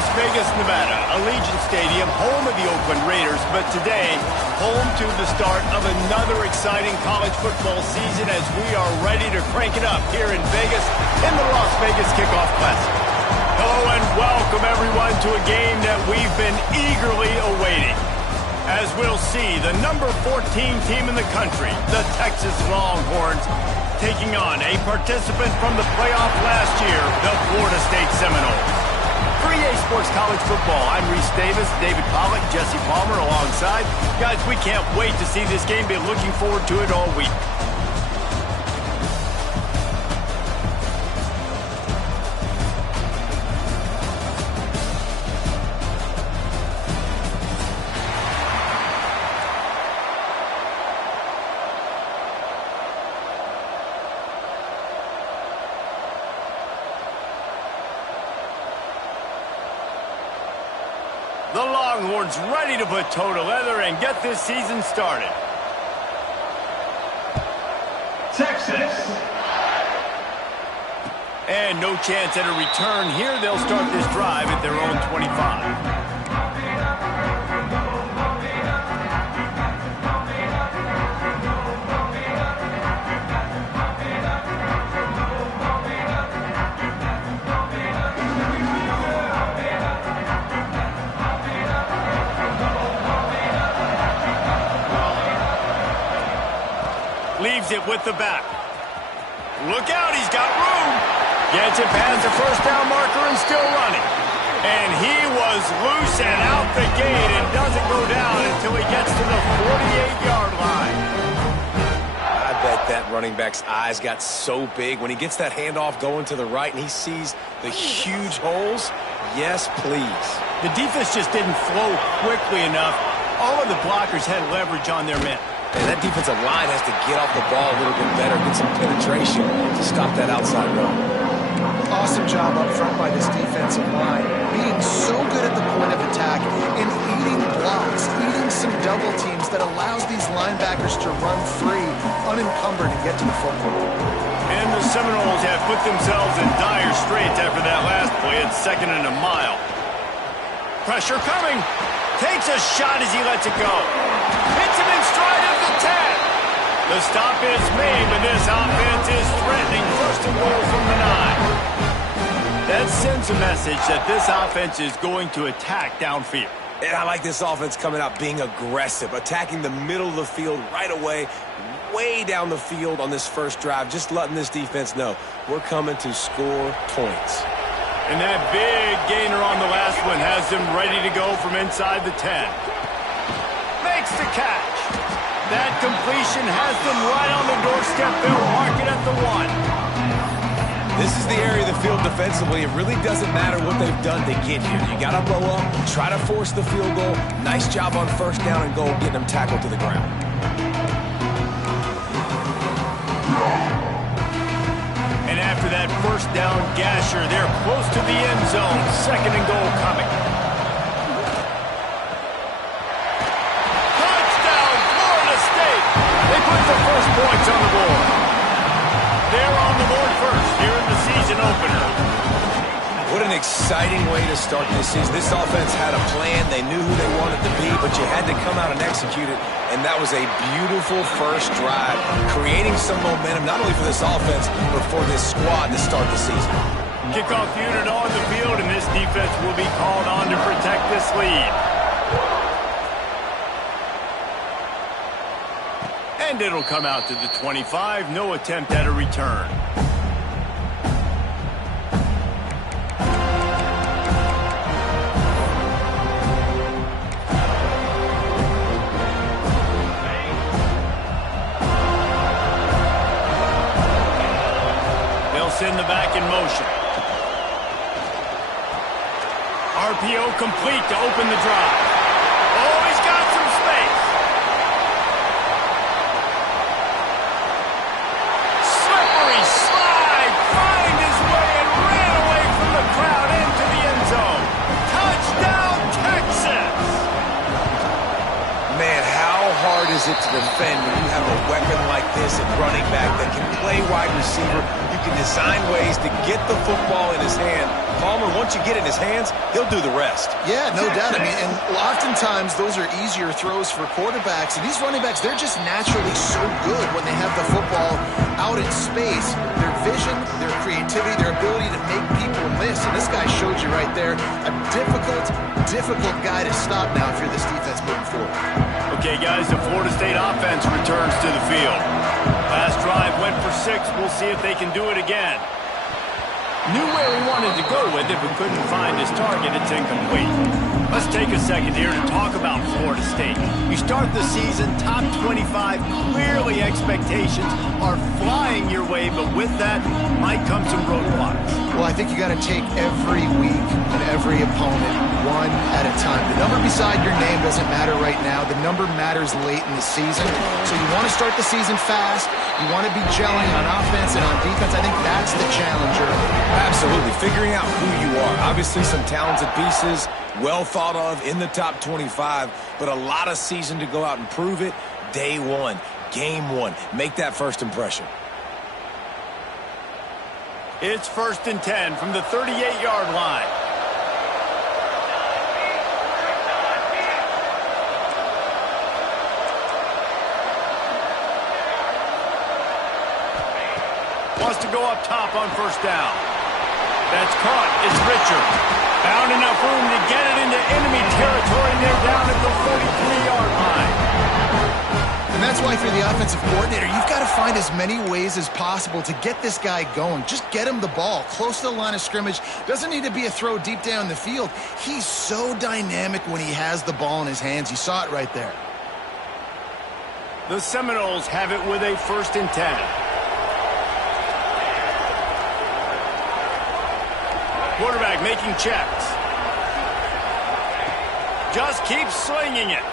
Las Vegas, Nevada, Allegiant Stadium, home of the Oakland Raiders, but today, home to the start of another exciting college football season as we are ready to crank it up here in Vegas in the Las Vegas Kickoff Classic. Hello and welcome everyone to a game that we've been eagerly awaiting. As we'll see, the number 14 team in the country, the Texas Longhorns, taking on a participant from the playoff last year, the Florida State Seminoles. For EA Sports College Football, I'm Reese Davis, David Pollack, Jesse Palmer alongside. Guys, we can't wait to see this game. Been looking forward to it all week. The Longhorns ready to put toe to leather and get this season started. Texas. And no chance at a return here. They'll start this drive at their own 25. Leaves it with the back. Look out, he's got room. Gets it past the first down marker and still running. And he was loose and out the gate and doesn't go down until he gets to the 48-yard line. I bet that running back's eyes got so big when he gets that handoff going to the right and he sees the huge holes. Yes, please. The defense just didn't flow quickly enough. All of the blockers had leverage on their men. And that defensive line has to get off the ball a little bit better, get some penetration to stop that outside run. Awesome job up front by this defensive line, being so good at the point of attack and eating blocks, eating some double teams that allows these linebackers to run free, unencumbered, and get to the football. And the Seminoles have put themselves in dire straits after that last play at 2nd and a mile. Pressure coming. Takes a shot as he lets it go. Hits him in stride at the 10. The stop is made, but this offense is threatening 1st and goal from the 9. That sends a message that this offense is going to attack downfield. And I like this offense coming out being aggressive, attacking the middle of the field right away, way down the field on this first drive, just letting this defense know we're coming to score points. And that big gainer on the last one has them ready to go from inside the 10. Makes the catch. That completion has them right on the doorstep. They'll mark it at the 1. This is the area of the field defensively. It really doesn't matter what they've done to get here. You got to blow up, try to force the field goal. Nice job on 1st down and goal, getting them tackled to the ground. And after that 1st down gasher, they're close to the end zone. 2nd and goal coming. Touchdown, Florida State! They put the first points on the board. They're on the board first here in the season opener. What an exciting way to start this season. This offense had a plan. They knew who they wanted to be, but you had to come out and execute it. And that was a beautiful first drive, creating some momentum, not only for this offense, but for this squad to start the season. Kickoff unit on the field, and this defense will be called on to protect this lead. And it'll come out to the 25. No attempt at a return. Send the back in motion. RPO complete to open the drive. Oh, he's got some space. Slippery slide. Find his way and ran away from the crowd into the end zone. Touchdown, Texas. Man, how hard is it to defend when you have a weapon like this at running back that can play wide receiver? You can designed ways to get the football in his hand. Palmer, once you get it in his hands, he'll do the rest. Yeah, no doubt. I mean, and oftentimes those are easier throws for quarterbacks. And these running backs, they're just naturally so good when they have the football out in space. Their vision, their creativity, their ability to make people miss. And this guy showed you right there, a difficult guy to stop now if you're this defense moving forward. Okay, guys, the Florida State offense returns to the field. Last drive went for 6. We'll see if they can do it again. Knew where he wanted to go with it, but couldn't find his target. It's incomplete. Let's take a second here to talk about Florida State. You start the season top 25. Clearly expectations are flying your way, but with that might come some roadblocks. Well, I think you got to take every week and every opponent one at a time. The number beside your name doesn't matter right now. The number matters late in the season. So you want to start the season fast. You want to be gelling on offense and on defense. I think that's the challenger. Absolutely. Figuring out who you are. Obviously some talented pieces, well thought of in the top 25, but a lot of season to go out and prove it. Day one, game one. Make that first impression. It's 1st and 10 from the 38-yard line. Wants to go up top on 1st down. That's caught. It's Richard. Found enough room to get it into enemy territory. They're down at the 43-yard line. And that's why, if you're the offensive coordinator, you've got to find as many ways as possible to get this guy going. Just get him the ball close to the line of scrimmage. Doesn't need to be a throw deep down the field. He's so dynamic when he has the ball in his hands. You saw it right there. The Seminoles have it with a 1st and 10. Quarterback making checks. Just keeps slinging it.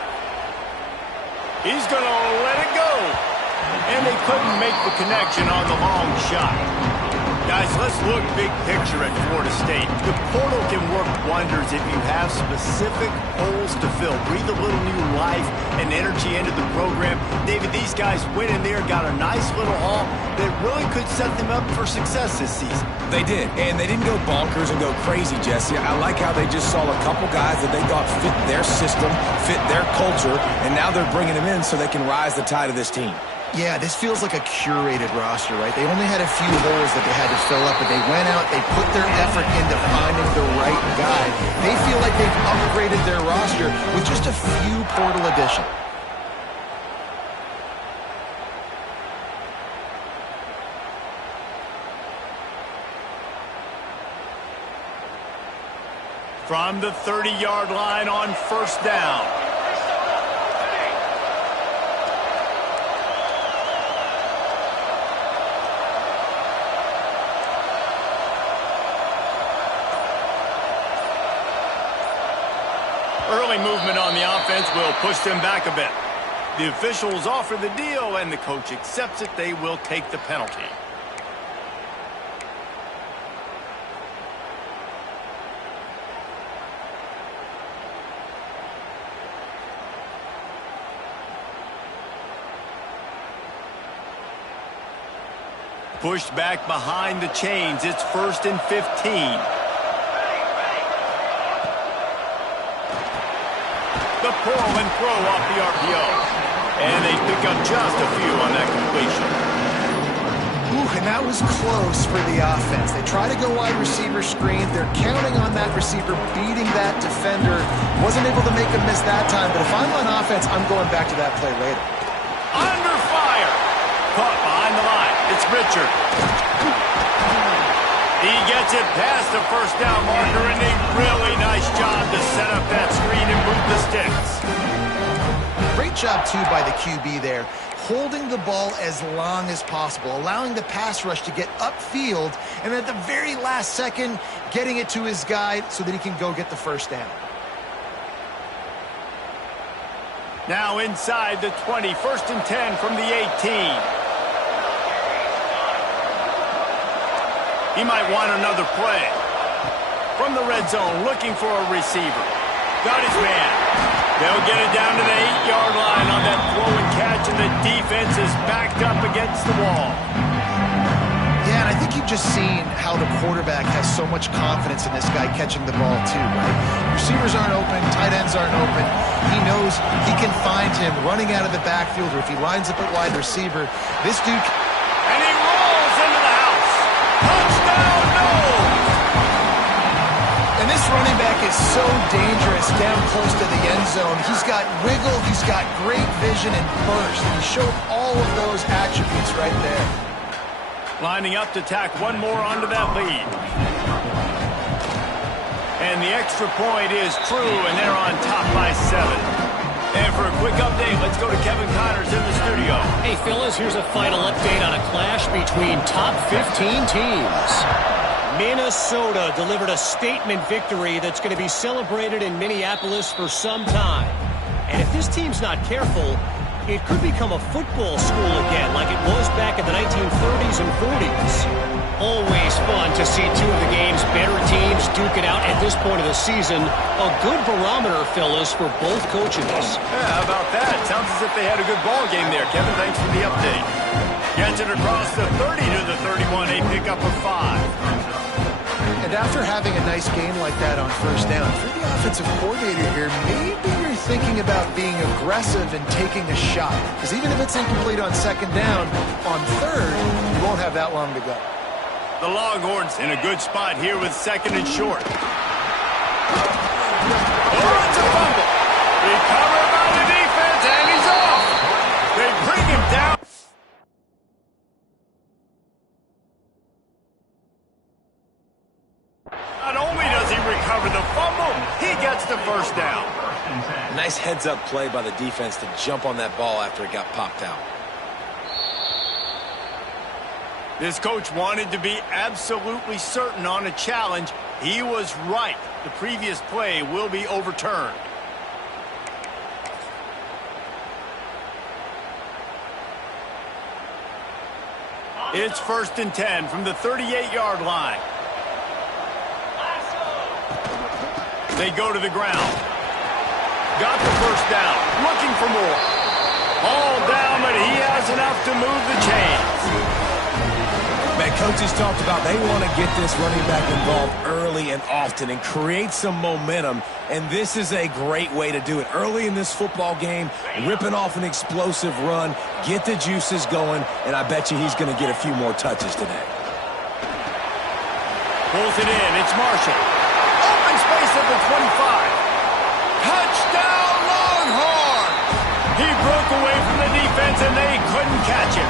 He's going to let it go. And they couldn't make the connection on the long shot. Guys, let's look big picture at Florida State. The portal can work wonders if you have specific holes to fill. Breathe a little new life and energy into the program. David, these guys went in there, got a nice little haul that really could set them up for success this season. They did, and they didn't go bonkers and go crazy, Jesse. I like how they just saw a couple guys that they thought fit their system, fit their culture, and now they're bringing them in so they can rise the tide of this team. Yeah, this feels like a curated roster, right? They only had a few holes that they had to fill up, but they went out, they put their effort into finding the right guy. They feel like they've upgraded their roster with just a few portal additions. From the 30-yard line on 1st down. Early movement on the offense will push them back a bit. The officials offer the deal, and the coach accepts it. They will take the penalty. Pushed back behind the chains. It's 1st and 15. The pull and throw off the RPO. And they pick up just a few on that completion. Ooh, and that was close for the offense. They try to go wide receiver screen. They're counting on that receiver beating that defender. Wasn't able to make a miss that time, but if I'm on offense, I'm going back to that play later. Under fire. Caught behind the line. It's Richard. He gets it past the 1st down marker, and a really nice job to set up that screen and move the sticks. Great job, too, by the QB there, holding the ball as long as possible, allowing the pass rush to get upfield, and at the very last second, getting it to his guy so that he can go get the 1st down. Now inside the 20, 1st and 10 from the 18. He might want another play. From the red zone, looking for a receiver. Got his man. They'll get it down to the 8-yard line on that throw and catch, and the defense is backed up against the wall. Yeah, and I think you just seen how the quarterback has so much confidence in this guy catching the ball too, right? Receivers aren't open, tight ends aren't open. He knows he can find him running out of the backfield, or if he lines up at wide receiver, this dude... And he rolls into the house. Touchdown, no! And this running back is so dangerous down close to the end zone. He's got wiggle, he's got great vision and burst, and he showed all of those attributes right there. Lining up to tack one more onto that lead. And the extra point is true, and they're on top by 7. And for a quick update, let's go to Kevin Connors in the studio. Hey, fellas, here's a final update on a clash between top 15 teams. Minnesota delivered a statement victory that's going to be celebrated in Minneapolis for some time. And if this team's not careful, it could become a football school again like it was back in the 1930s and 40s. Always fun to see two of the game's better teams duke it out at this point of the season. A good barometer, fellas, for both coaches. Yeah, how about that? Sounds as if they had a good ball game there. Kevin, thanks for the update. Gets it across the 30 to the 31, a pickup of 5. And after having a nice game like that on first down, if you're the offensive coordinator here, maybe you're thinking about being aggressive and taking a shot. Because even if it's incomplete on second down, on third, you won't have that long to go. The Longhorns in a good spot here with second and short. Oh, it's a fumble. Recovered by the defense, and he's off. They bring him down. Not only does he recover the fumble, he gets the first down. Nice heads-up play by the defense to jump on that ball after it got popped out. This coach wanted to be absolutely certain on a challenge. He was right. The previous play will be overturned. It's 1st and 10 from the 38-yard line. They go to the ground. Got the first down. Looking for more. All down, but he has enough to move the chains. Man, coaches talked about they want to get this running back involved early and often and create some momentum, and this is a great way to do it. Early in this football game, ripping off an explosive run, get the juices going, and I bet you he's going to get a few more touches today. Pulls it in. It's Marshall. Open space at the 25. Touchdown, Longhorns! He broke away from the defense, and they couldn't catch him.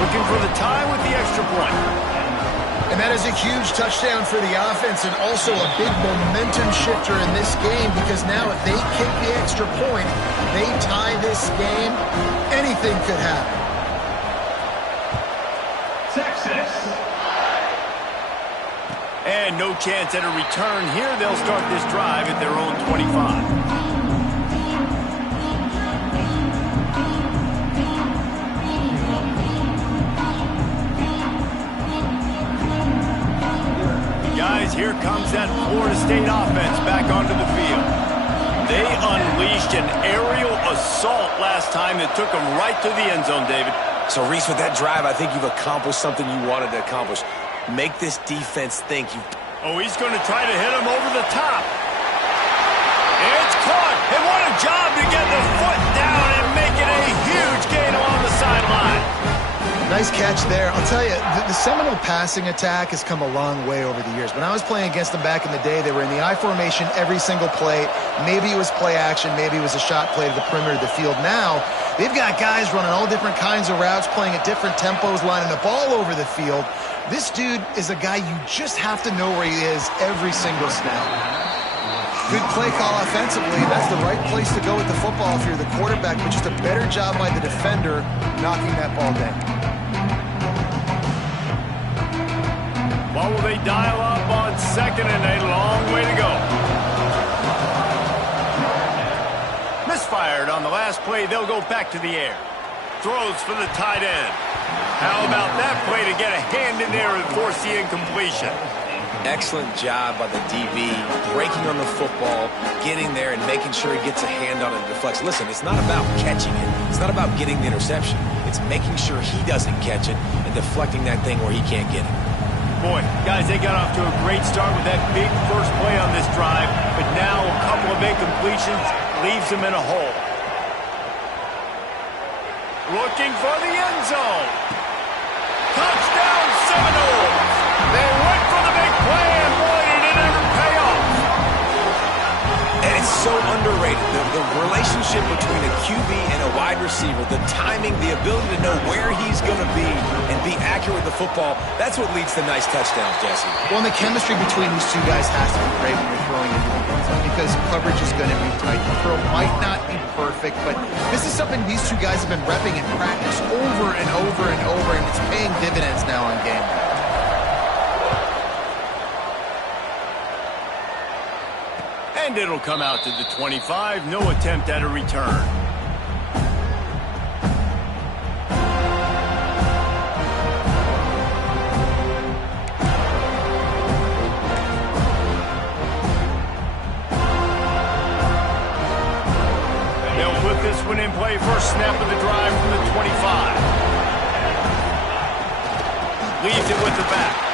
Looking for the tie with the extra point. And that is a huge touchdown for the offense and also a big momentum shifter in this game, because now if they kick the extra point, they tie this game, anything could happen. Texas. And no chance at a return here. They'll start this drive at their own 25. Guys, here comes that Florida State offense back onto the field. They unleashed an aerial assault last time that took them right to the end zone, David. So, Reese, with that drive, I think you've accomplished something you wanted to accomplish. Make this defense think you... Oh, he's going to try to hit him over the top. It's caught. And what a job to get the foot down and make it a huge gain along the sideline. Nice catch there. I'll tell you, the Seminole passing attack has come a long way over the years. When I was playing against them back in the day, they were in the I formation every single play. Maybe it was play action. Maybe it was a shot play to the perimeter of the field. Now, they've got guys running all different kinds of routes, playing at different tempos, lining the ball over the field. This dude is a guy you just have to know where he is every single snap. Good play call offensively. That's the right place to go with the football if you're the quarterback, but just a better job by the defender knocking that ball down. What will they dial up on second and a long way to go? Misfired on the last play. They'll go back to the air. Throws for the tight end. How about that play to get a hand in there and force the incompletion? Excellent job by the DB, breaking on the football, getting there and making sure he gets a hand on it and deflects. Listen, it's not about catching it. It's not about getting the interception. It's making sure he doesn't catch it and deflecting that thing where he can't get it. Boy, guys, they got off to a great start with that big first play on this drive, but now a couple of incompletions leaves them in a hole. Looking for the end zone. Touchdown Seminoles! They went for the big play, and boy, did it ever pay off. And it's so underrated. The relationship between a QB and a wide receiver, the timing, the ability to know where he's going to be and be accurate with the football, that's what leads to nice touchdowns, Jesse. Well, and the chemistry between these two guys has to be great when you're throwing into the end zone because coverage is going to be tight. The throw might not be perfect, but this is something these two guys have been repping in practice over and over and over, and it's paying dividends now on game day. And it'll come out to the 25. No attempt at a return. They'll put this one in play. First snap of the drive from the 25. Leaves it with the back.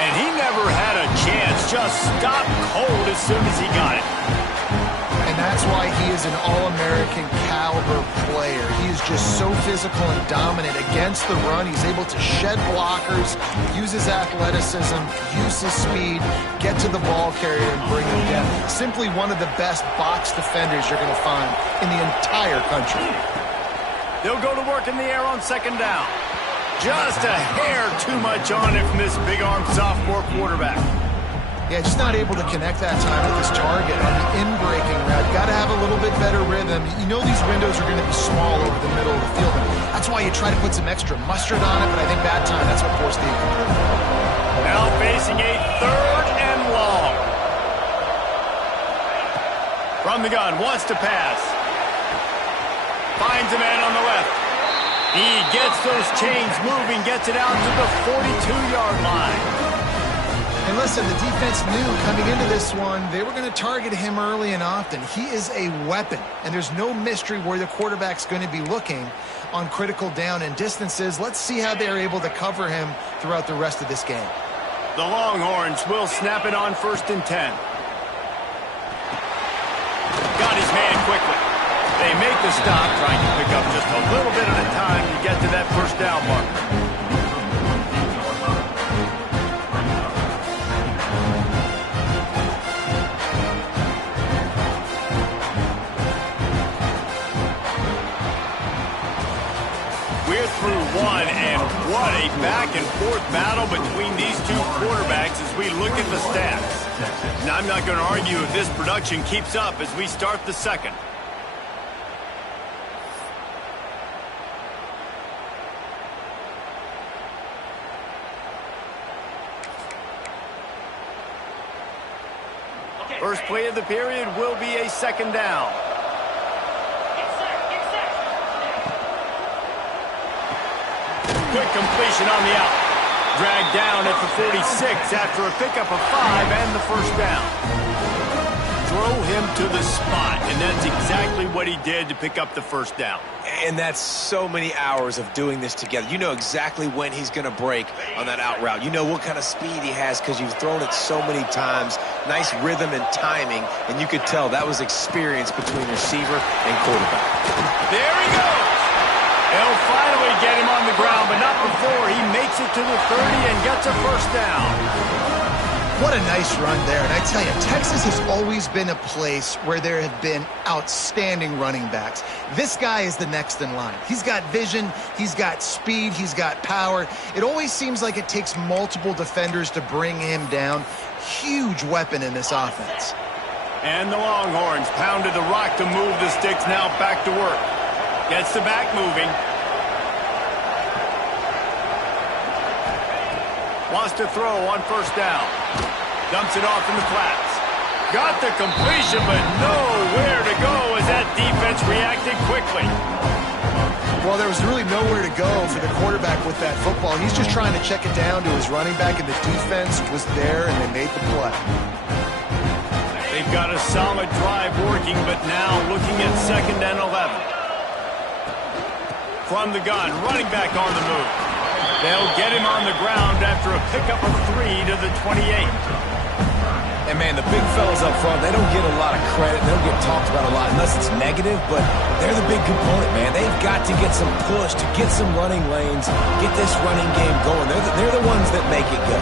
And he never had a chance. Just stopped cold as soon as he got it. And that's why he is an All-American caliber player. He is just so physical and dominant against the run. He's able to shed blockers, use his athleticism, use his speed, get to the ball carrier and bring him down. Simply one of the best box defenders you're going to find in the entire country. They'll go to work in the air on second down. Just a hair too much on it from this big-armed sophomore quarterback. Yeah, just not able to connect that time with his target on the in-breaking route. Got to have a little bit better rhythm. You know these windows are going to be small over the middle of the field. And that's why you try to put some extra mustard on it, but I think bad time, that's what forced the incompletion. Now facing a third and long. From the gun, wants to pass. Finds a man on the left. He gets those chains moving, gets it out to the 42-yard line. And listen, the defense knew coming into this one, they were going to target him early and often. He is a weapon, and there's no mystery where the quarterback's going to be looking on critical down and distances. Let's see how they're able to cover him throughout the rest of this game. The Longhorns will snap it on 1st and 10. Got his man quickly. They make the stop, trying to pick up just a little bit at a time to get to that first down marker. We're through one, and what a back-and-forth battle between these two quarterbacks as we look at the stats. And I'm not going to argue if this production keeps up as we start the second. First play of the period will be a second down. Quick completion on the out. Dragged down at the 46 after a pickup of 5 and the first down. Throw him to the spot, and that's exactly what he did to pick up the first down. And that's so many hours of doing this together. You know exactly when he's going to break on that out route. You know what kind of speed he has because you've thrown it so many times. Nice rhythm and timing, and you could tell that was experience between receiver and quarterback. There he goes. They'll finally get him on the ground, but not before he makes it to the 30 and gets a first down. What a nice run there. And I tell you, Texas has always been a place where there have been outstanding running backs. This guy is the next in line. He's got vision, he's got speed, he's got power. It always seems like it takes multiple defenders to bring him down. Huge weapon in this offense. And the Longhorns pounded the rock to move the sticks, now back to work. Gets the back moving. Wants to throw on first down. Dumps it off in the flats. Got the completion, but nowhere to go as that defense reacted quickly. Well, there was really nowhere to go for the quarterback with that football. He's just trying to check it down to his running back, and the defense was there, and they made the play. They've got a solid drive working, but now looking at 2nd and 11. From the gun, running back on the move. They'll get him on the ground after a pickup of 3 to the 28. And, man, the big fellas up front, they don't get a lot of credit. They don't get talked about a lot unless it's negative, but they're the big component, man. They've got to get some push, to get some running lanes, get this running game going. They're the ones that make it go.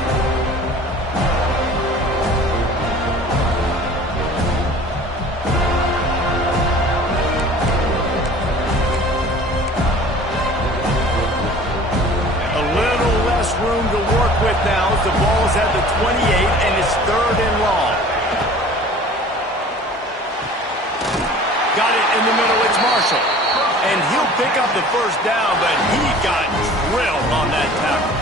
Room to work with now as the ball's at the 28 and it's 3rd and long. Got it in the middle, it's Marshall. And he'll pick up the 1st down, but he got drilled on that tackle.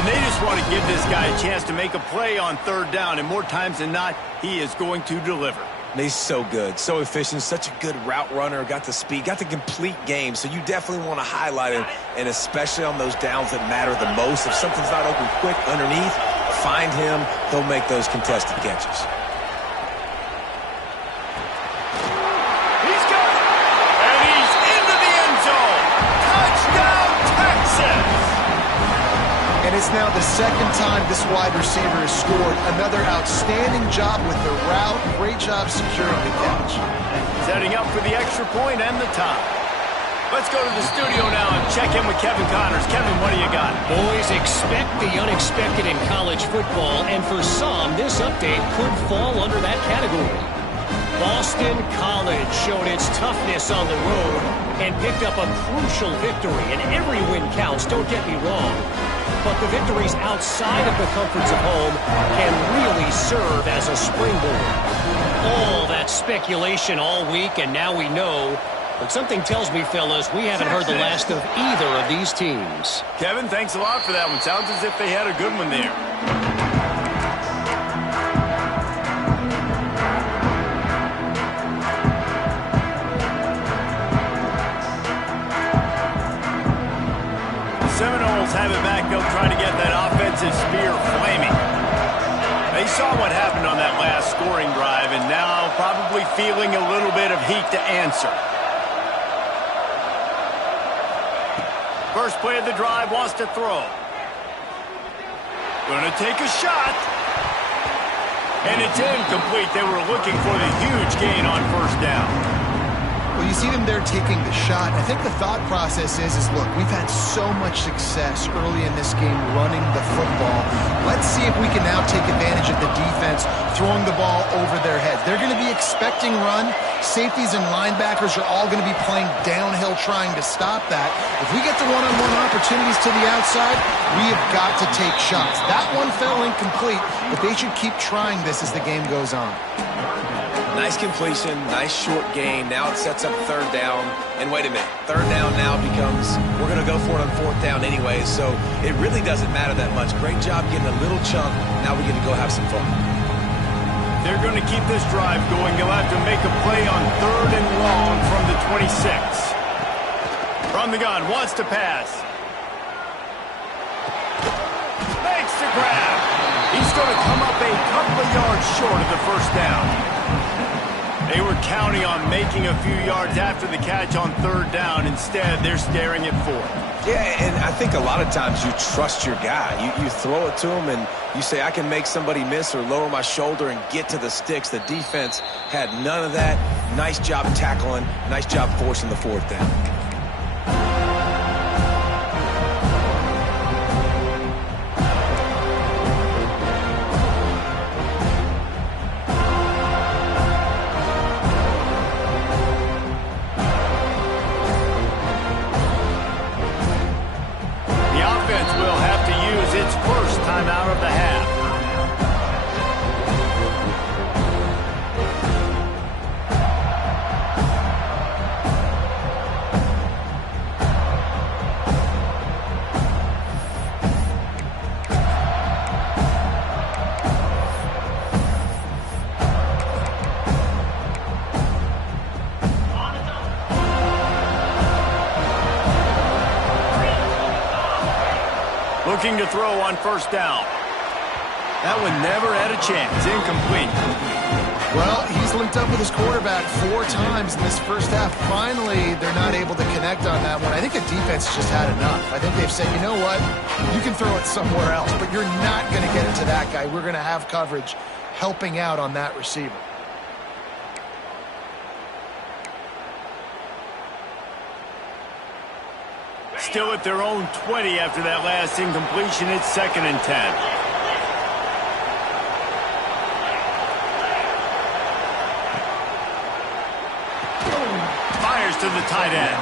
And they just want to give this guy a chance to make a play on 3rd down, and more times than not, he is going to deliver. He's so good, so efficient, such a good route runner, got the speed, got the complete game, so you definitely want to highlight him, and especially on those downs that matter the most. If something's not open quick underneath, find him, he'll make those contested catches. He's got it, and he's into the end zone. Touchdown, Texas! And it's now the 2nd time this wide receiver has scored. Another outstanding job with the route. Great job securing the catch. Setting up for the extra point and the tie. Let's go to the studio now and check in with Kevin Connors. Kevin, what do you got? Boys, expect the unexpected in college football, and for some, this update could fall under that category. Boston College showed its toughness on the road and picked up a crucial victory, and every win counts, don't get me wrong. But the victories outside of the comforts of home can really serve as a springboard. All that speculation all week, and now we know. But something tells me, fellas, we haven't heard the last of either of these teams. Kevin, thanks a lot for that one. Sounds as if they had a good one there. Seminoles have it back. They'll try to get that offensive spear flaming. They saw what happened on that last scoring drive, and now probably feeling a little bit of heat to answer. First play of the drive, wants to throw. Gonna take a shot. And it's incomplete. They were looking for the huge gain on 1st down. Well, you see them there taking the shot. I think the thought process is look, we've had so much success early in this game running the football. Let's see if we can now take advantage of the defense throwing the ball over their heads. They're going to be expecting run. Safeties and linebackers are all going to be playing downhill trying to stop that. If we get the one-on-one opportunities to the outside, we have got to take shots. That one fell incomplete, but they should keep trying this as the game goes on. Nice completion, nice short gain. Now it sets up 3rd down. And wait a minute, 3rd down now becomes, we're going to go for it on 4th down anyway, so it really doesn't matter that much. Great job getting a little chunk. Now we get to go have some fun. They're going to keep this drive going. They'll have to make a play on 3rd and long from the 26. From the gun, wants to pass. Makes the grab. He's going to come up a couple of yards short of the 1st down. They were counting on making a few yards after the catch on 3rd down. Instead, they're staring at 4th. Yeah, and I think a lot of times you trust your guy. You throw it to him, and you say, I can make somebody miss or lower my shoulder and get to the sticks. The defense had none of that. Nice job tackling. Nice job forcing the 4th down. Timeout of the half. Looking to throw on first down. That one never had a chance. Incomplete. Well, he's linked up with his quarterback 4 times in this first half. Finally, they're not able to connect on that one. I think the defense just had enough. I think they've said, you know what? You can throw it somewhere else, but you're not going to get it to that guy. We're going to have coverage helping out on that receiver. Still at their own 20 after that last incompletion. It's 2nd and 10. To the tight end.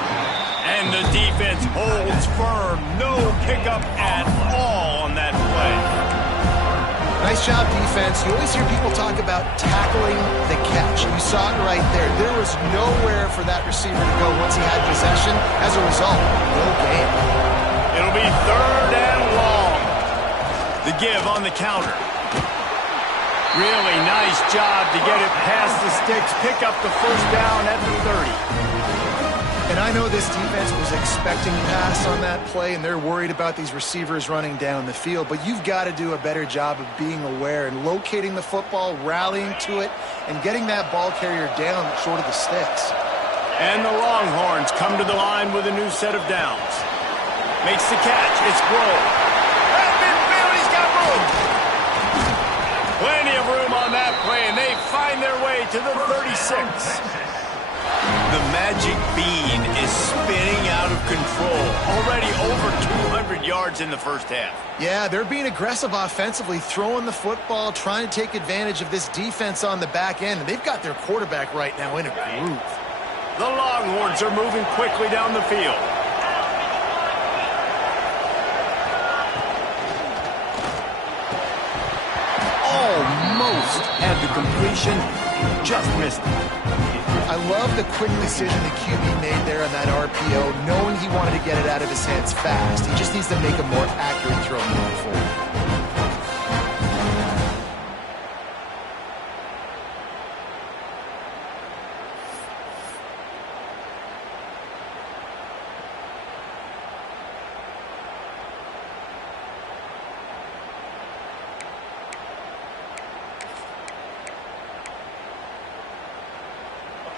And the defense holds firm. No pickup at all on that play. Nice job, defense. You always hear people talk about tackling the catch. You saw it right there. There was nowhere for that receiver to go once he had possession. As a result, no gain. It'll be 3rd and long. The give on the counter. Really nice job to get it past the sticks. Pick up the first down at the 30. And I know this defense was expecting pass on that play, and they're worried about these receivers running down the field, but you've got to do a better job of being aware and locating the football, rallying to it, and getting that ball carrier down short of the sticks. And the Longhorns come to the line with a new set of downs. Makes the catch. It's Grove. At midfield, he's got room. Plenty of room on that play, and they find their way to the 36. The magic bean is spinning out of control. Already over 200 yards in the first half. Yeah, they're being aggressive offensively, throwing the football, trying to take advantage of this defense on the back end. And they've got their quarterback right now in a groove. The Longhorns are moving quickly down the field. Almost had the completion, just missed it. I love the quick decision the QB made there on that RPO, knowing he wanted to get it out of his hands fast. He just needs to make a more accurate throw moving forward.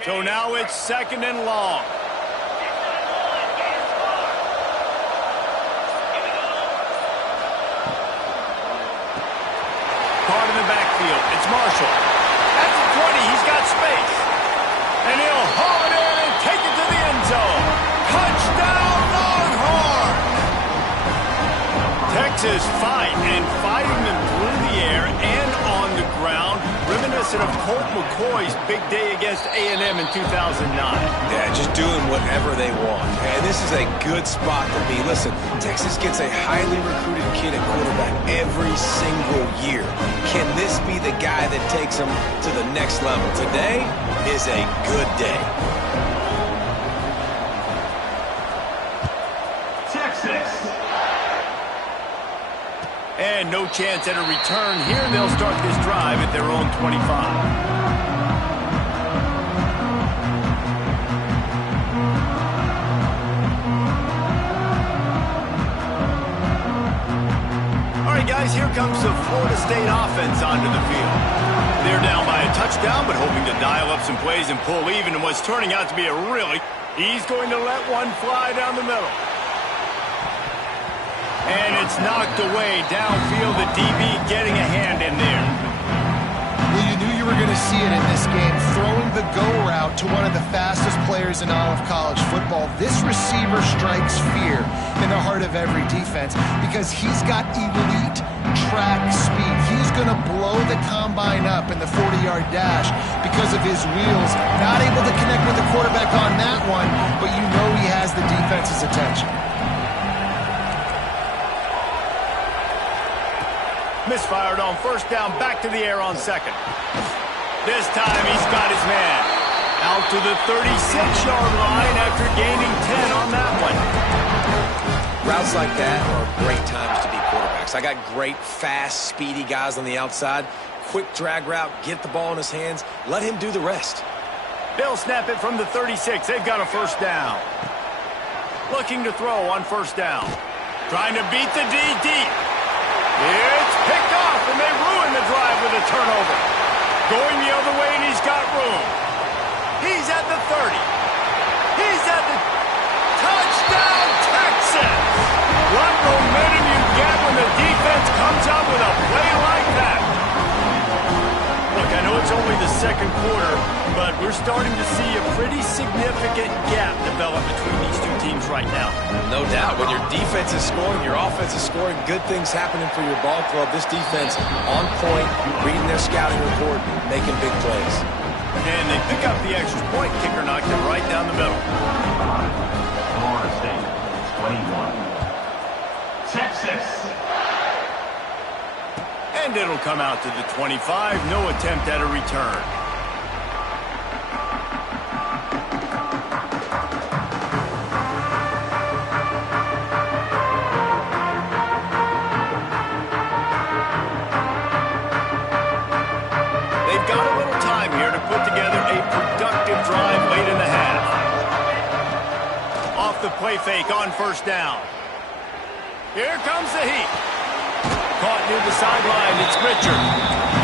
So now it's 2nd and long. Caught in the backfield. It's Marshall. At the 20, he's got space. And he'll haul it in and take it to the end zone. Touchdown, Longhorn! Texas fighting them through the air and on the ground. Reminiscent of Colt McCoy's big day against A&M in 2009. Yeah, just doing whatever they want. And this is a good spot to be. Listen, Texas gets a highly recruited kid at quarterback every single year. Can this be the guy that takes them to the next level? Today is a good day. Texas. And no chance at a return here. They'll start this drive at their own 25. All right, guys, here comes the Florida State offense onto the field. They're down by a touchdown, but hoping to dial up some plays and pull even in what's turning out to be a really... He's going to let one fly down the middle. And it's knocked away downfield. The DB getting a hand in there. Well, you knew you were going to see it in this game. Throwing the go route to one of the fastest players in all of college football. This receiver strikes fear in the heart of every defense because he's got elite track speed. He's going to blow the combine up in the 40-yard dash because of his wheels. Not able to connect with the quarterback on that one, but you know he has the defense's attention. Misfired on first down, back to the air on second. This time he's got his man. Out to the 36-yard line after gaining 10 on that one. Routes like that are great times to be quarterbacks. I got great, fast, speedy guys on the outside. Quick drag route, get the ball in his hands, let him do the rest. They'll snap it from the 36. They've got a first down. Looking to throw on first down. Trying to beat the D deep. It's picked off, and they ruin the drive with a turnover. Going the other way, and he's got room. He's at the 30. He's at the touchdown, Texas! What momentum you get when the defense comes up with a play like that. Look, I know it's only the second quarter, but we're starting to see a pretty significant gap develop between these two teams right now. No doubt. When your defense is scoring, your offense is scoring, good things happening for your ball club. This defense on point, reading their scouting report, making big plays. And they pick up the extra point. Kicker knocked it right down the middle. Florida State, 21. Texas. And it'll come out to the 25. No attempt at a return. They've got a little time here to put together a productive drive late in the half. Off the play fake on first down. Here comes the heat. Caught near the sideline. It's Richard.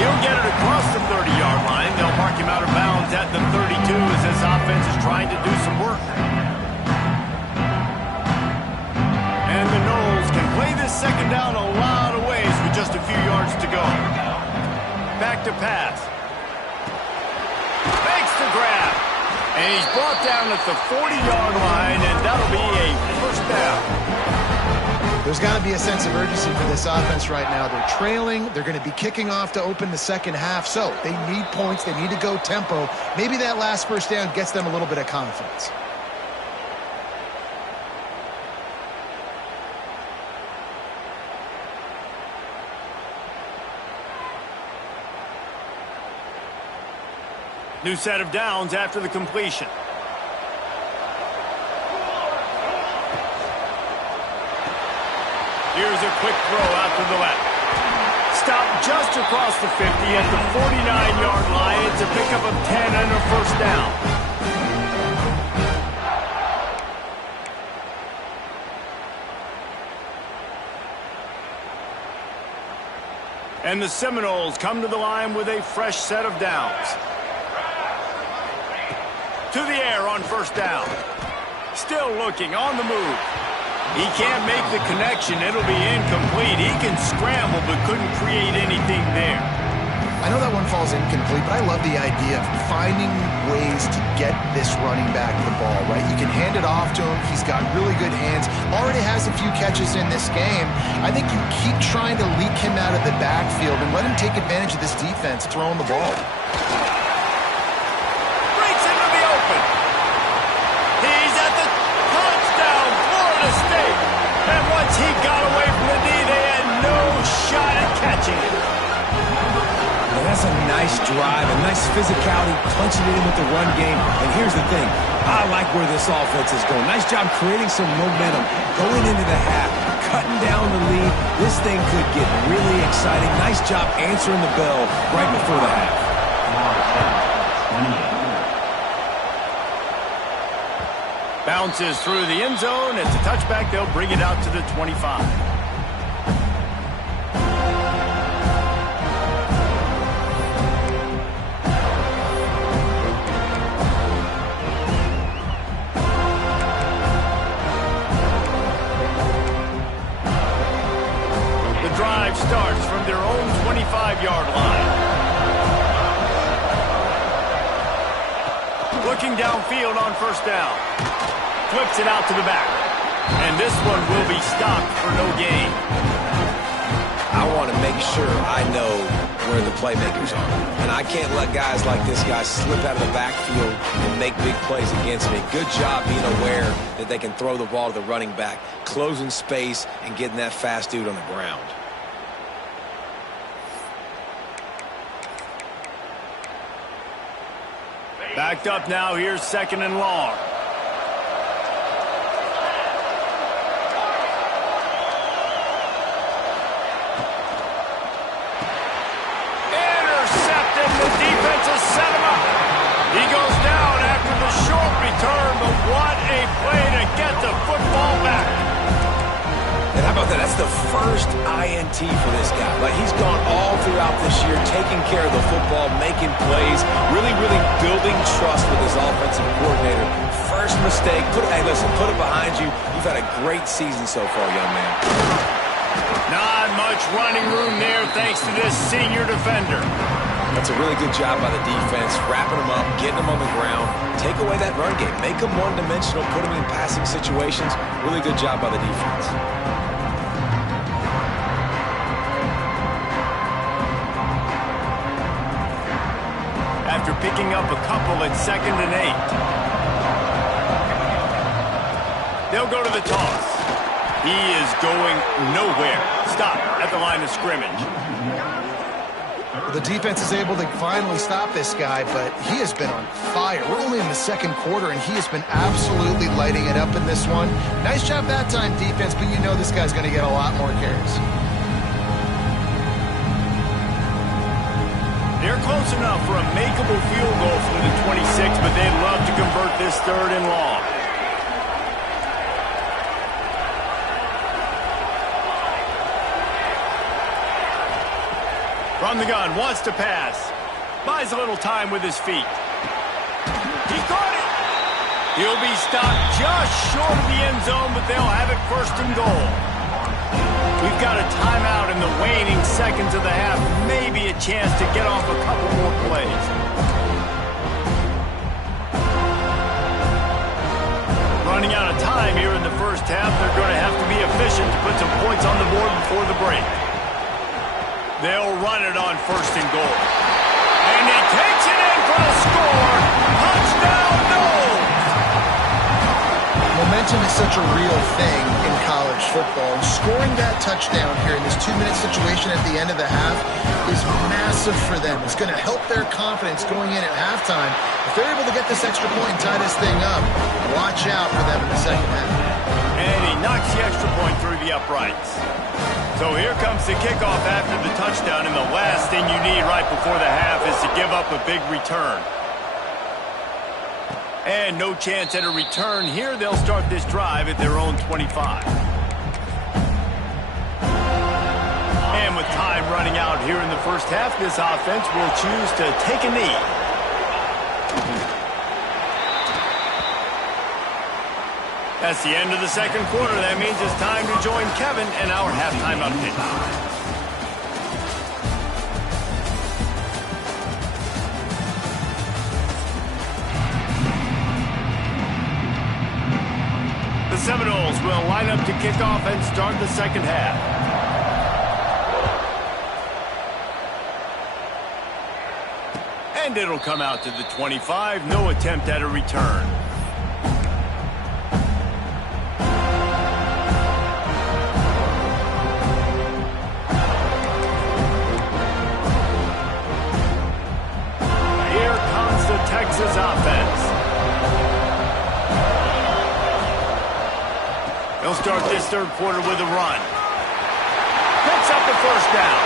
He'll get it across the 30-yard line. They'll mark him out of bounds at the 32 as this offense is trying to do some work. And the Noles can play this second down a lot of ways with just a few yards to go. Back to pass. Makes the grab. And he's brought down at the 40-yard line, and that'll be a first down. There's got to be a sense of urgency for this offense right now. They're trailing. They're going to be kicking off to open the second half. So they need points. They need to go tempo. Maybe that last first down gets them a little bit of confidence. New set of downs after the completion. Here's a quick throw out to the left. Stopped just across the 50 at the 49-yard line. It's a pickup of 10 and a first down. And the Seminoles come to the line with a fresh set of downs. To the air on first down. Still looking on the move. He can't make the connection. It'll be incomplete. He can scramble but couldn't create anything there. I know that one falls incomplete, but I love the idea of finding ways to get this running back the ball, right? You can hand it off to him. He's got really good hands. Already has a few catches in this game. I think you keep trying to leak him out of the backfield and let him take advantage of this defense throwing the ball. Breaks into the open. He's at the touchdown, Florida State. And once he got away from the knee, they had no shot at catching it. Well, that's a nice drive, a nice physicality, punching it in with the run game. And here's the thing. I like where this offense is going. Nice job creating some momentum, going into the half, cutting down the lead. This thing could get really exciting. Nice job answering the bell right before the half. Bounces through the end zone. It's a touchback. They'll bring it out to the 25. The drive starts from their own 25-yard line. Looking downfield on first down. Flips it out to the back. And this one will be stopped for no gain. I want to make sure I know where the playmakers are. And I can't let guys like this guy slip out of the backfield and make big plays against me. Good job being aware that they can throw the ball to the running back, closing space, and getting that fast dude on the ground. Backed up now. Here's second and long. Intercepted. The defense has set him up. He goes down after the short return, but what a play to get the football back. And how about about that? That's the first INT for this guy. Like, he's gone all throughout this year, taking care of the football, making plays, really building trust with his offensive coordinator. First mistake, hey, listen, put it behind you. You've had a great season so far, young man. Not much running room there thanks to this senior defender. That's a really good job by the defense, wrapping them up, getting them on the ground. Take away that run game. Make them one-dimensional, put them in passing situations. Really good job by the defense. After picking up a couple at 2nd and 8. They'll go to the toss. He is going nowhere. Stop at the line of scrimmage. The defense is able to finally stop this guy, but he has been on fire. We're only in the 2nd quarter, and he has been absolutely lighting it up in this one. Nice job that time, defense, but you know this guy's going to get a lot more carries. They're close enough for a makeable field goal from the 26, but they'd love to convert this 3rd and long. From the gun, wants to pass. Buys a little time with his feet. He caught it! He'll be stopped just short of the end zone, but they'll have it 1st and goal. We've got a timeout in the waning seconds of the half. Maybe a chance to get off a couple more plays. Running out of time here in the 1st half. They're going to have to be efficient to put some points on the board before the break. They'll run it on 1st and goal. And he takes it in for a score. Touchdown, no! Momentum is such a real thing in college football. And scoring that touchdown here in this 2-minute situation at the end of the half is massive for them. It's going to help their confidence going in at halftime. If they're able to get this extra point and tie this thing up, watch out for them in the 2nd half. And he knocks the extra point through the uprights. So here comes the kickoff after the touchdown, and the last thing you need right before the half is to give up a big return. And no chance at a return here. They'll start this drive at their own 25. And with time running out here in the 1st half, this offense will choose to take a knee. That's the end of the 2nd quarter. That means it's time to join Kevin and our halftime update. The Seminoles will line up to kick off and start the 2nd half. And it'll come out to the 25. No attempt at a return. Texas offense. They'll start this 3rd quarter with a run. Picks up the 1st down.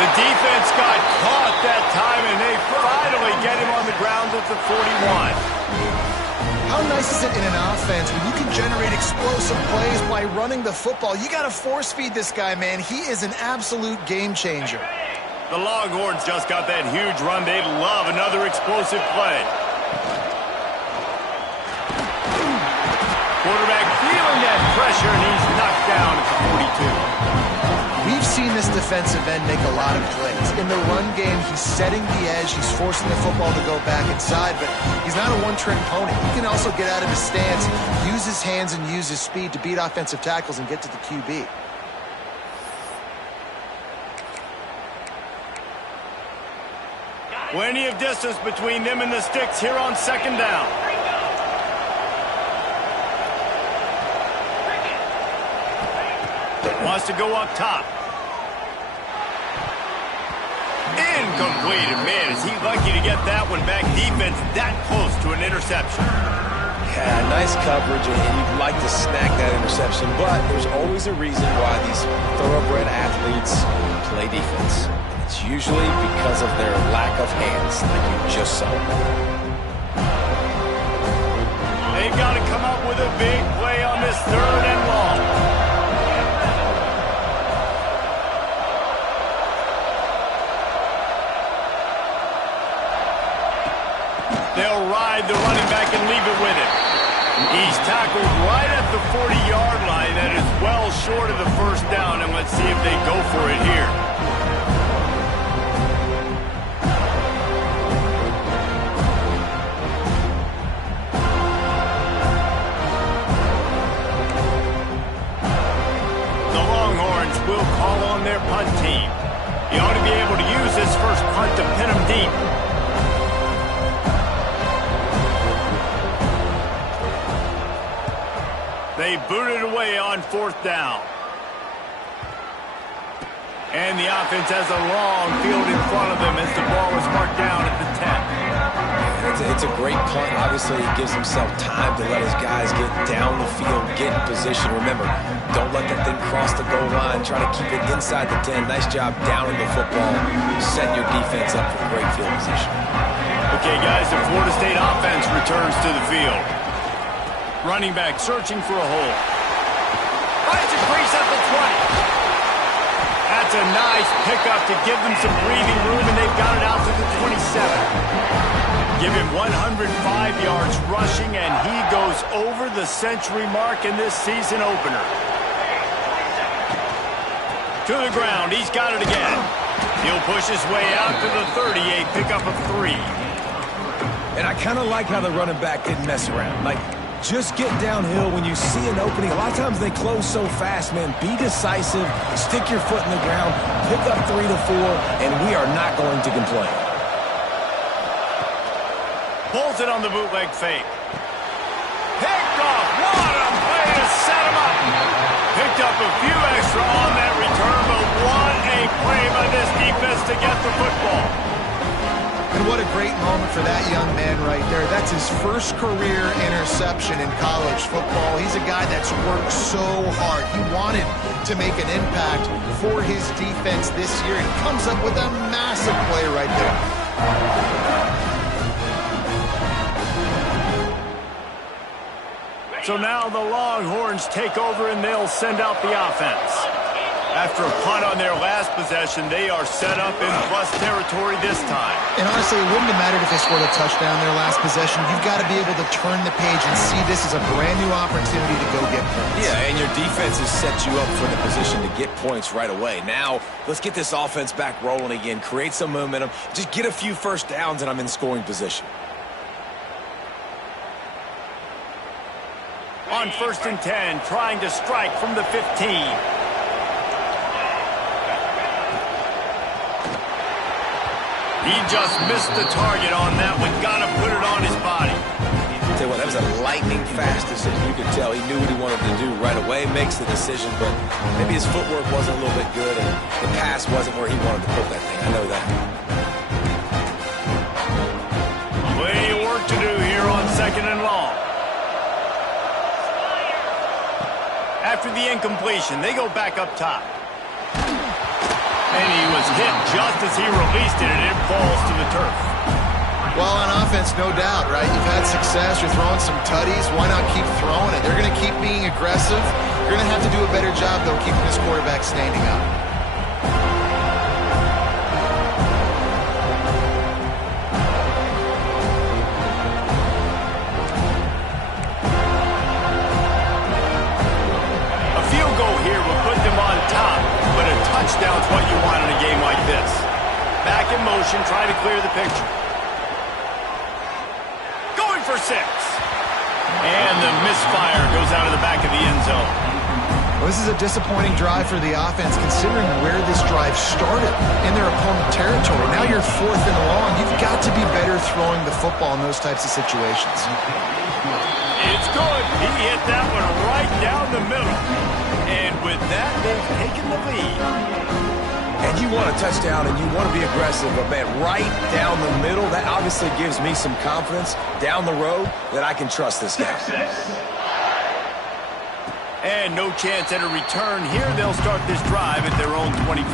The defense got caught that time, and they finally get him on the ground at the 41. How nice is it in an offense when you can generate explosive plays by running the football? You got to force feed this guy, man. He is an absolute game changer. The Longhorns just got that huge run. They'd love another explosive play. Quarterback feeling that pressure, and he's knocked down at the 42. We've seen this defensive end make a lot of plays. In the run game, he's setting the edge. He's forcing the football to go back inside, but he's not a one-trick pony. He can also get out of his stance, use his hands, and use his speed to beat offensive tackles and get to the QB. Plenty of distance between them and the sticks here on 2nd down. Wants to go up top. Incomplete. And man, is he lucky to get that one back. Defense that close to an interception. Yeah, nice coverage, and you'd like to snag that interception, but there's always a reason why these thoroughbred athletes play defense. It's usually because of their lack of hands, like you just saw. They've got to come up with a big play on this 3rd and long. They'll ride the running back and leave it with him. He's tackled right at the 40-yard line. That is well short of the first down, and let's see if they go for it here. The Longhorns will call on their punt team. He ought to be able to use this first punt to pin him deep. They booted away on fourth down. And the offense has a long field in front of them as the ball is marked down at the 10. It's a great punt. Obviously, he gives himself time to let his guys get down the field, get in position. Remember, don't let that thing cross the goal line. Try to keep it inside the 10. Nice job down in the football, setting your defense up for great field position. Okay, guys, the Florida State offense returns to the field. Running back searching for a hole. Finds a crease at the 20. That's a nice pickup to give them some breathing room, and they've got it out to the 27. Give him 105 yards rushing, and he goes over the century mark in this season opener. To the ground. He's got it again. He'll push his way out to the 30, a pickup of 3. And I kind of like how the running back didn't mess around. Like, just get downhill when you see an opening. A lot of times they close so fast, man. Be decisive, stick your foot in the ground, pick up 3 to 4, and we are not going to complain. Pulls it on the bootleg fake. Picked off. What a play to set him up. Picked up a few extra on that return, but what a play by this defense to get the football. And what a great moment for that young man right there. That's his first career interception in college football. He's a guy that's worked so hard. He wanted to make an impact for his defense this year and comes up with a massive play right there. So now the Longhorns take over and they'll send out the offense. After a punt on their last possession, they are set up in plus territory this time. And honestly, it wouldn't have mattered if they scored a touchdown their last possession. You've got to be able to turn the page and see this as a brand new opportunity to go get points. Yeah, and your defense has set you up for the position to get points right away. Now, let's get this offense back rolling again, create some momentum, just get a few first downs, and I'm in scoring position. On 1st and 10, trying to strike from the 15. He just missed the target on that one. Got to put it on his body. Tell you what, that was a lightning fast decision. You could tell he knew what he wanted to do right away. Makes the decision, but maybe his footwork wasn't a little bit good, and the pass wasn't where he wanted to put that thing. I know that. Plenty of work to do here on 2nd and long. After the incompletion, they go back up top. And he was hit just as he released it, and it falls to the turf. Well, on offense, no doubt, right? You've had success. You're throwing some tutties. Why not keep throwing it? They're going to keep being aggressive. You're going to have to do a better job, though, keeping this quarterback standing up. A field goal here will put them on top, but a touchdown's what you want in a game like this. Back in motion, trying to clear the picture. Going for 6. And the misfire goes out of the back of the end zone. Well, this is a disappointing drive for the offense, considering where this drive started in their opponent territory. Now you're 4th and long. You've got to be better throwing the football in those types of situations. It's good. He hit that one right down the middle. And with that, they've taken the lead. And you want a touchdown and you want to be aggressive, but man, right down the middle, that obviously gives me some confidence down the road that I can trust this guy. And no chance at a return here. They'll start this drive at their own 25.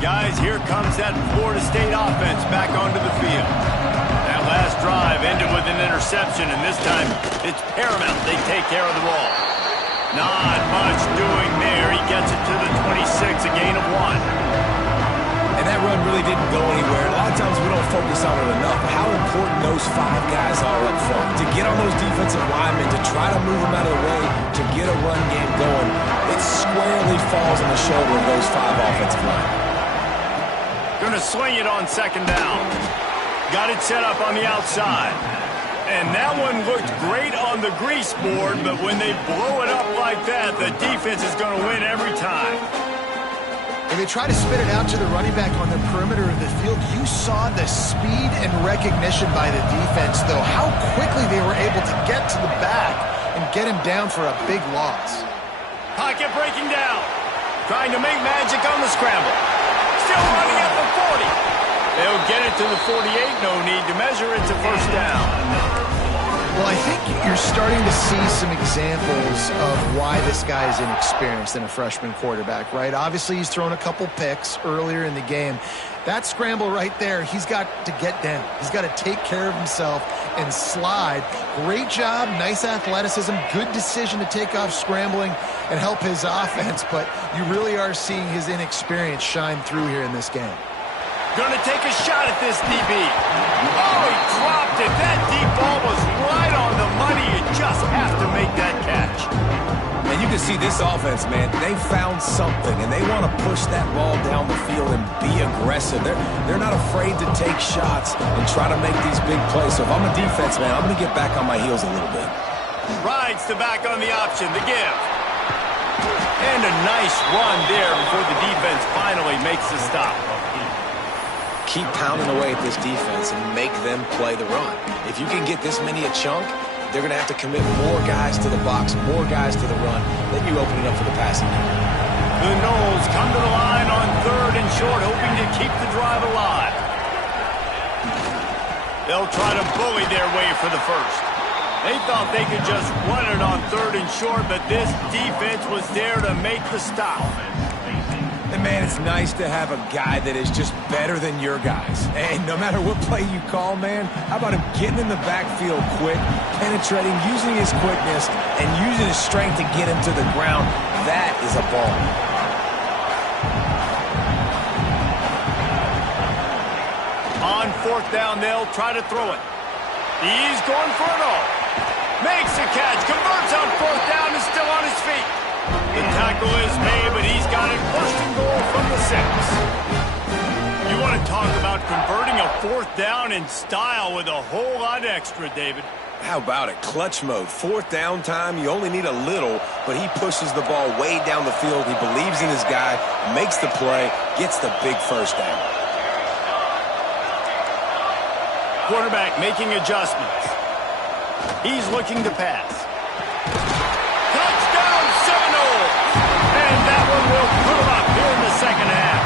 Guys, here comes that Florida State offense back onto the field. That last drive ended with an interception, and this time it's paramount they take care of the ball. Not much doing there. He gets it to the 26, a gain of 1. And that run really didn't go anywhere. A lot of times we don't focus on it enough. How important those 5 guys are up front. To get on those defensive linemen, to try to move them out of the way, to get a run game going, it squarely falls on the shoulder of those 5 offensive linemen. Going to swing it on second down. Got it set up on the outside. And that one looked great on the grease board, but when they blow it up like that, the defense is going to win every time. When they try to spit it out to the running back on the perimeter of the field, you saw the speed and recognition by the defense, though, how quickly they were able to get to the back and get him down for a big loss. Pocket breaking down. Trying to make magic on the scramble. Still running at the 40. They'll get it to the 48. No need to measure it to first down. Well, I think you're starting to see some examples of why this guy is inexperienced in a freshman quarterback, right? Obviously, he's thrown a couple picks earlier in the game. That scramble right there, he's got to get down. He's got to take care of himself and slide. Great job, nice athleticism, good decision to take off scrambling and help his offense, but you really are seeing his inexperience shine through here in this game. Going to take a shot at this DB. Oh, he dropped it. That deep ball was right on the money. You just have to make that catch. And you can see this offense, man, they found something, and they want to push that ball down the field and be aggressive. They're not afraid to take shots and try to make these big plays. So if I'm a defense, man, I'm going to get back on my heels a little bit. Rides the back on the option, the give. And a nice run there before the defense finally makes the stop. Keep pounding away at this defense and make them play the run. If you can get this many a chunk, they're going to have to commit more guys to the box, more guys to the run. Then you open it up for the passing game. The Noles come to the line on 3rd and short, hoping to keep the drive alive. They'll try to bully their way for the first. They thought they could just run it on 3rd and short, but this defense was there to make the stop. And, man, it's nice to have a guy that is just better than your guys. And no matter what play you call, man, how about him getting in the backfield quick, penetrating, using his quickness, and using his strength to get him to the ground? That is a ball. On 4th down, they'll try to throw it. He's going for it all. Makes a catch, converts on 4th down, and still on his feet. The tackle is made, but he's got it 1st and goal from the 6. You want to talk about converting a 4th down in style with a whole lot extra, David. How about it? Clutch mode. 4th down time, you only need a little, but he pushes the ball way down the field. He believes in his guy, makes the play, gets the big 1st down. Quarterback making adjustments. He's looking to pass. Touchdown Seminoles! And that one will put him up here in the second half.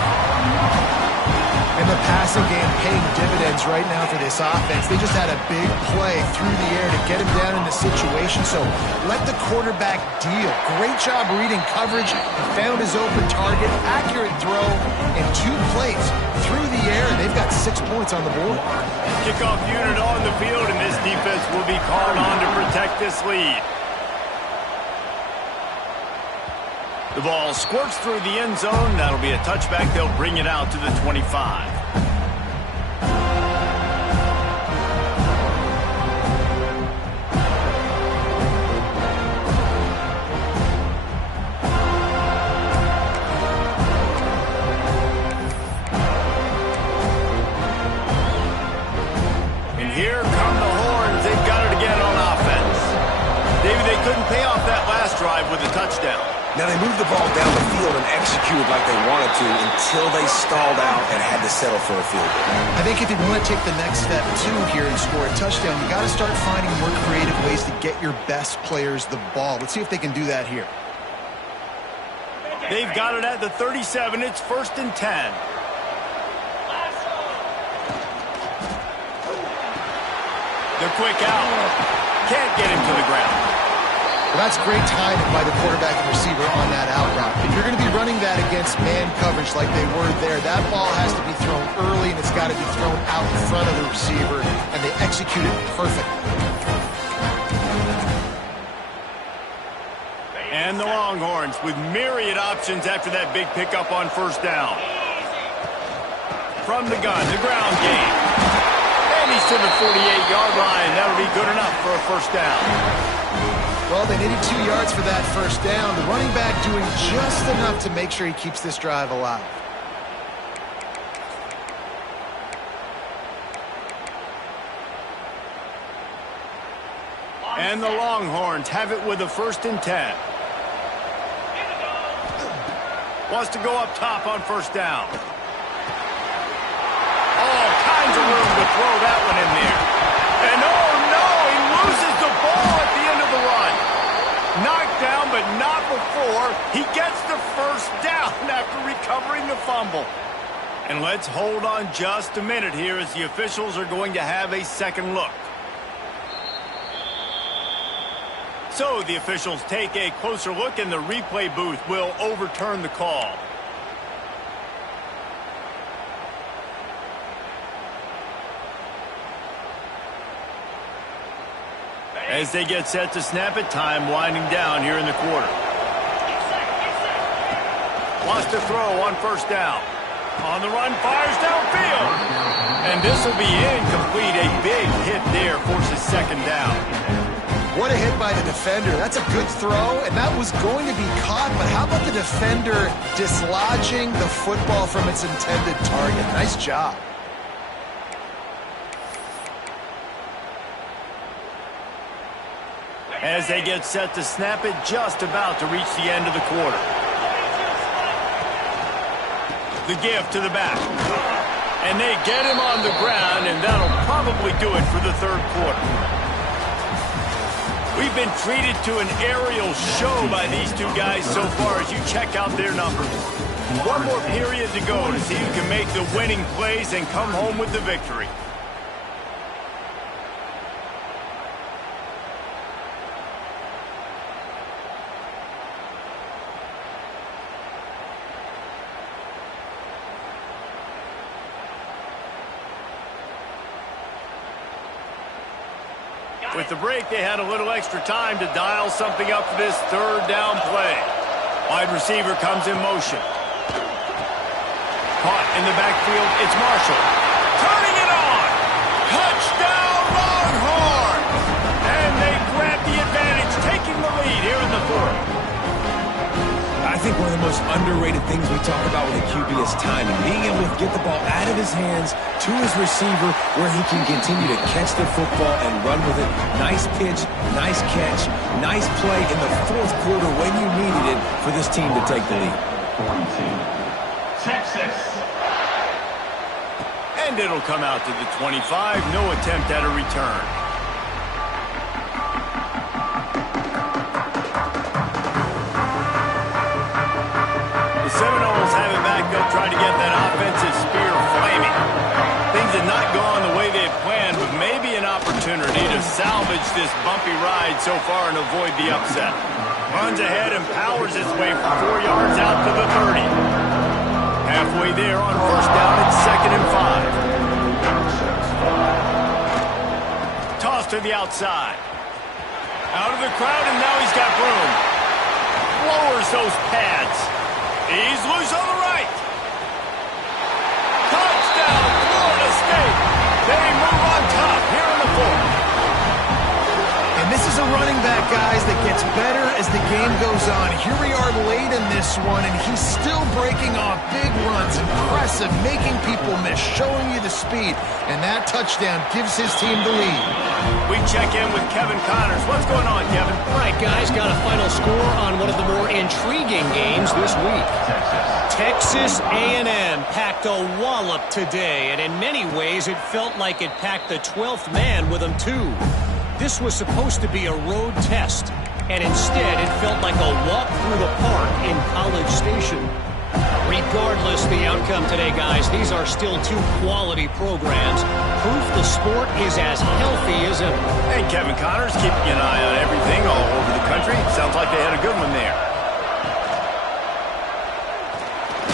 And the passing game paying dividends right now for this offense. They just had a big play through the air to get him down in the situation. So let the quarterback deal. Great job reading coverage. He found his open target. Accurate throw in 2 plays through the air. And they've got 6 points on the board. Kickoff unit on the field, and this defense will be called on to protect this lead. The ball squirts through the end zone. That'll be a touchback. They'll bring it out to the 25. And here come the horns. They've got it again on offense. David, they couldn't pay off that last drive with a touchdown. Now, they moved the ball down the field and executed like they wanted to until they stalled out and had to settle for a field goal. I think if you want to take the next step, too, here and score a touchdown, you got to start finding more creative ways to get your best players the ball. Let's see if they can do that here. They've got it at the 37. It's 1st and 10. The quick out. Can't get him to the ground. Well, that's great timing by the quarterback and receiver on that out route. If you're going to be running that against man coverage like they were there, that ball has to be thrown early, and it's got to be thrown out in front of the receiver, and they execute it perfectly. And Longhorns with myriad options after that big pickup on first down. From the gun, the ground game. And he's to the 48-yard line. That'll be good enough for a first down. Well, they needed 2 yards for that first down. The running back doing just enough to make sure he keeps this drive alive. And the Longhorns have it with a 1st and 10. Wants to go up top on first down. All kinds of room to throw that one in there. And oh no, he loses the ball at the end of the run. Knocked down, but not before. He gets the first down after recovering the fumble. And let's hold on just a minute here as the officials are going to have a second look. So the officials take a closer look and the replay booth will overturn the call. As they get set to snap it, time winding down here in the quarter. Wants to throw on first down. On the run, fires downfield. And this will be incomplete. A big hit there forces second down. What a hit by the defender. That's a good throw, and that was going to be caught, but how about the defender dislodging the football from its intended target? Nice job. As they get set to snap it, just about to reach the end of the quarter. The give to the back. And they get him on the ground, and that'll probably do it for the third quarter. We've been treated to an aerial show by these two guys so far as you check out their numbers. One more period to go to see who can make the winning plays and come home with the victory. With the break, they had a little extra time to dial something up for this third down play. Wide receiver comes in motion. Caught in the backfield, it's Marshall. Turning it on! Touchdown Longhorns! And they grab the advantage, taking the lead here in the fourth. I think one of the most underrated things we talk about with a QB is timing. Being able to get the ball out of his hands to his receiver where he can continue to catch the football and run with it. Nice pitch, nice catch, nice play in the fourth quarter when you needed it for this team to take the lead. 42. Texas. And it'll come out to the 25. No attempt at a return. Seminoles have it back up, trying to get that offensive spear flaming. Things have not gone the way they had planned, but maybe an opportunity to salvage this bumpy ride so far and avoid the upset. Runs ahead and powers his way for 4 yards out to the 30. Halfway there on first down, it's 2nd and 5. Toss to the outside. Out of the crowd, and now he's got room. Lowers those pads. He's loose on the right. Touchdown, Florida State. They move on top here in the fourth. And this is a running back, guys, that gets better as the game goes on. Here we are late in this one, and he's still breaking off big runs. Impressive, making people miss, showing you the speed. And that touchdown gives his team the lead. We check in with Kevin Connors. What's going on, Kevin? All right, guys, got a final score on one of the more intriguing games this week. Texas A&M packed a wallop today, and in many ways it felt like it packed the 12th man with them, too. This was supposed to be a road test, and instead it felt like a walk through the park in College Station. Regardless the outcome today, guys, these are still two quality programs. Proof the sport is as healthy as ever. And Kevin Connors keeping an eye on everything all over the country. Sounds like they had a good one there.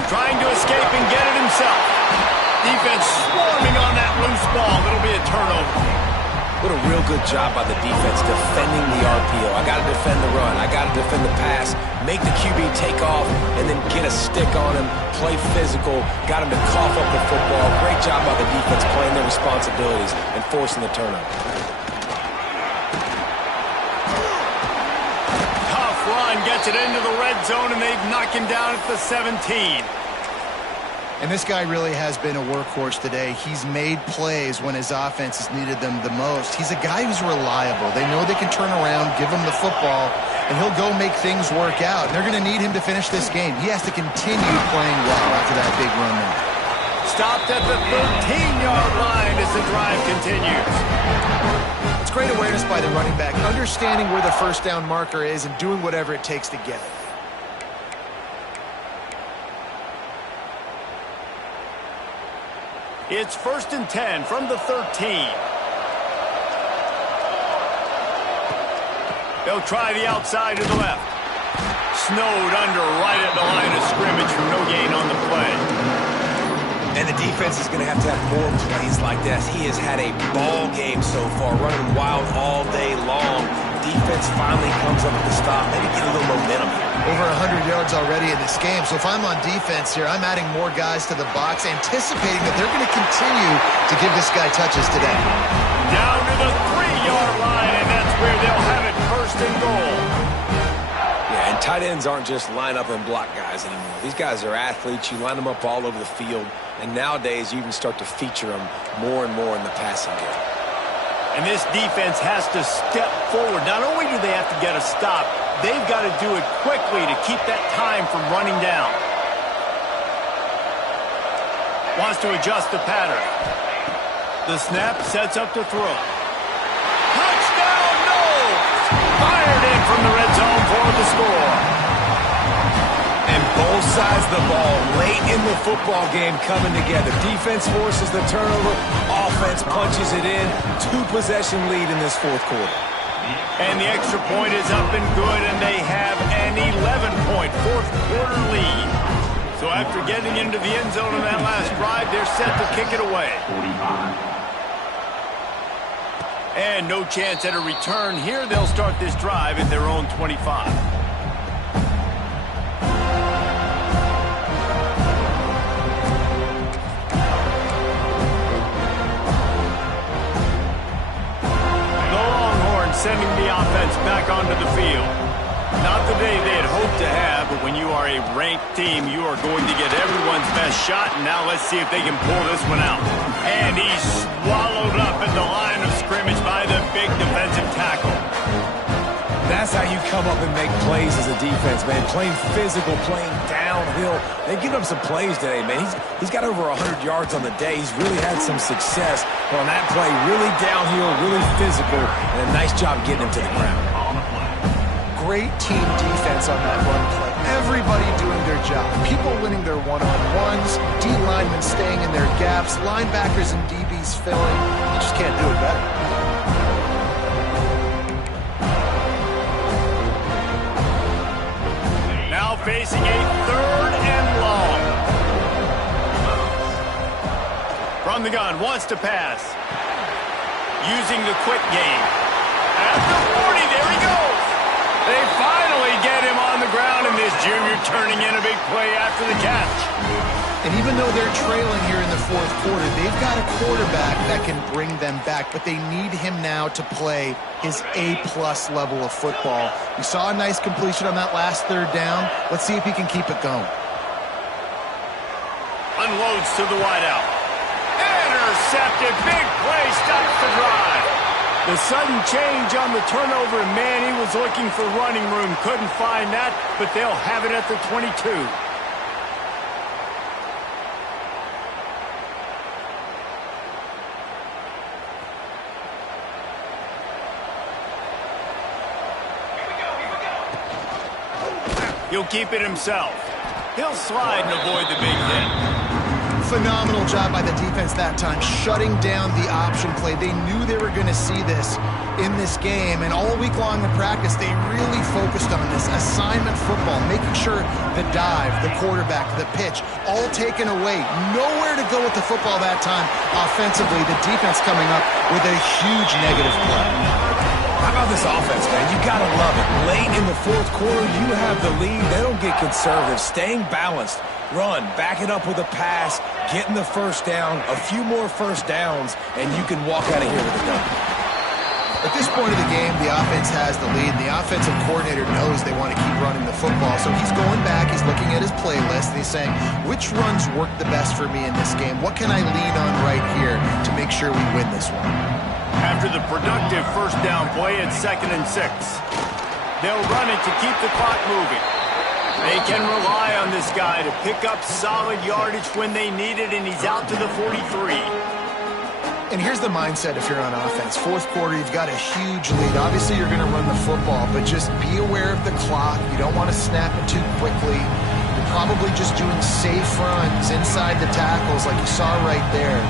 Trying to escape and get it himself. Defense swarming on that loose ball. It'll be a turnover. What a real good job by the defense defending the RPO. I got to defend the run. I got to defend the pass. Make the QB take off and then get a stick on him. Play physical. Got him to cough up the football. Great job by the defense playing their responsibilities and forcing the turnover. Tough run gets it into the red zone, and they've knocked him down at the 17. And this guy really has been a workhorse today. He's made plays when his offense has needed them the most. He's a guy who's reliable. They know they can turn around, give him the football, and he'll go make things work out. And they're going to need him to finish this game. He has to continue playing well after that big run there. Stopped at the 13-yard line as the drive continues. It's great awareness by the running back, understanding where the first down marker is and doing whatever it takes to get it. It's 1st and 10 from the 13. They'll try the outside to the left. Snowed under right at the line of scrimmage for no gain on the play. And the defense is going to have more plays like this. He has had a ball game so far, running wild all day long. Defense finally comes up with the stop, maybe get a little momentum here. Over 100 yards already in this game. So if I'm on defense here, I'm adding more guys to the box, anticipating that they're going to continue to give this guy touches today. Down to the 3-yard line, and that's where they'll have it, 1st and goal. Yeah, and tight ends aren't just line up and block guys anymore. These guys are athletes. You line them up all over the field, and nowadays you can start to feature them more and more in the passing game. And this defense has to step forward. Not only do they have to get a stop, they've got to do it quickly to keep that time from running down. Wants to adjust the pattern. The snap sets up to throw. Touchdown, no! Fired in from the red zone for the score. And both sides of the ball late in the football game coming together. Defense forces the turnover. Offense punches it in. 2-possession lead in this 4th quarter. And the extra point is up and good, and they have an 11-point 4th quarter lead. So after getting into the end zone on that last drive, they're set to kick it away. 45. And no chance at a return here. They'll start this drive at their own 25. Sending the offense back onto the field. Not the day they had hoped to have, but when you are a ranked team, you are going to get everyone's best shot, and now let's see if they can pull this one out. And he's swallowed up at the line of scrimmage by the big defensive tackle. That's how you come up and make plays as a defense, man. Playing physical, playing downhill. They've given up some plays today, man. He's got over 100 yards on the day. He's really had some success. But on that play, really downhill, really physical, and a nice job getting him to the ground. Great team defense on that run play. Everybody doing their job. People winning their one-on-ones, D linemen staying in their gaps, linebackers and DBs filling. You just can't do it better. Facing a 3rd and long. From the gun, wants to pass. Using the quick game. At the 40, there he goes. They finally get him on the ground, and this junior turning in a big play after the catch. And even though they're trailing here in the 4th quarter, they've got a quarterback that can bring them back, but they need him now to play his A-plus level of football. We saw a nice completion on that last 3rd down. Let's see if he can keep it going. Unloads to the wideout. Intercepted. Big play stops the drive. The sudden change on the turnover, and man, he was looking for running room. Couldn't find that, but they'll have it at the 22. He'll keep it himself. He'll slide and avoid the big hit. Phenomenal job by the defense that time, shutting down the option play. They knew they were going to see this in this game, and all week long in practice, they really focused on this assignment football, making sure the dive, the quarterback, the pitch, all taken away. Nowhere to go with the football that time offensively. The defense coming up with a huge negative play. How about this offense, man? You got to love it. Late in the fourth quarter, you have the lead. They don't get conservative. Staying balanced. Run, back it up with a pass, getting the first down, a few more first downs, and you can walk out of here with a dub. At this point of the game, the offense has the lead. The offensive coordinator knows they want to keep running the football, so he's going back, he's looking at his playlist, and he's saying, which runs work the best for me in this game? What can I lean on right here to make sure we win this one? After the productive first down play, it's 2nd and 6. They'll run it to keep the clock moving. They can rely on this guy to pick up solid yardage when they need it, and he's out to the 43. And here's the mindset if you're on offense. Fourth quarter, you've got a huge lead. Obviously, you're going to run the football, but just be aware of the clock. You don't want to snap it too quickly. You're probably just doing safe runs inside the tackles like you saw right there.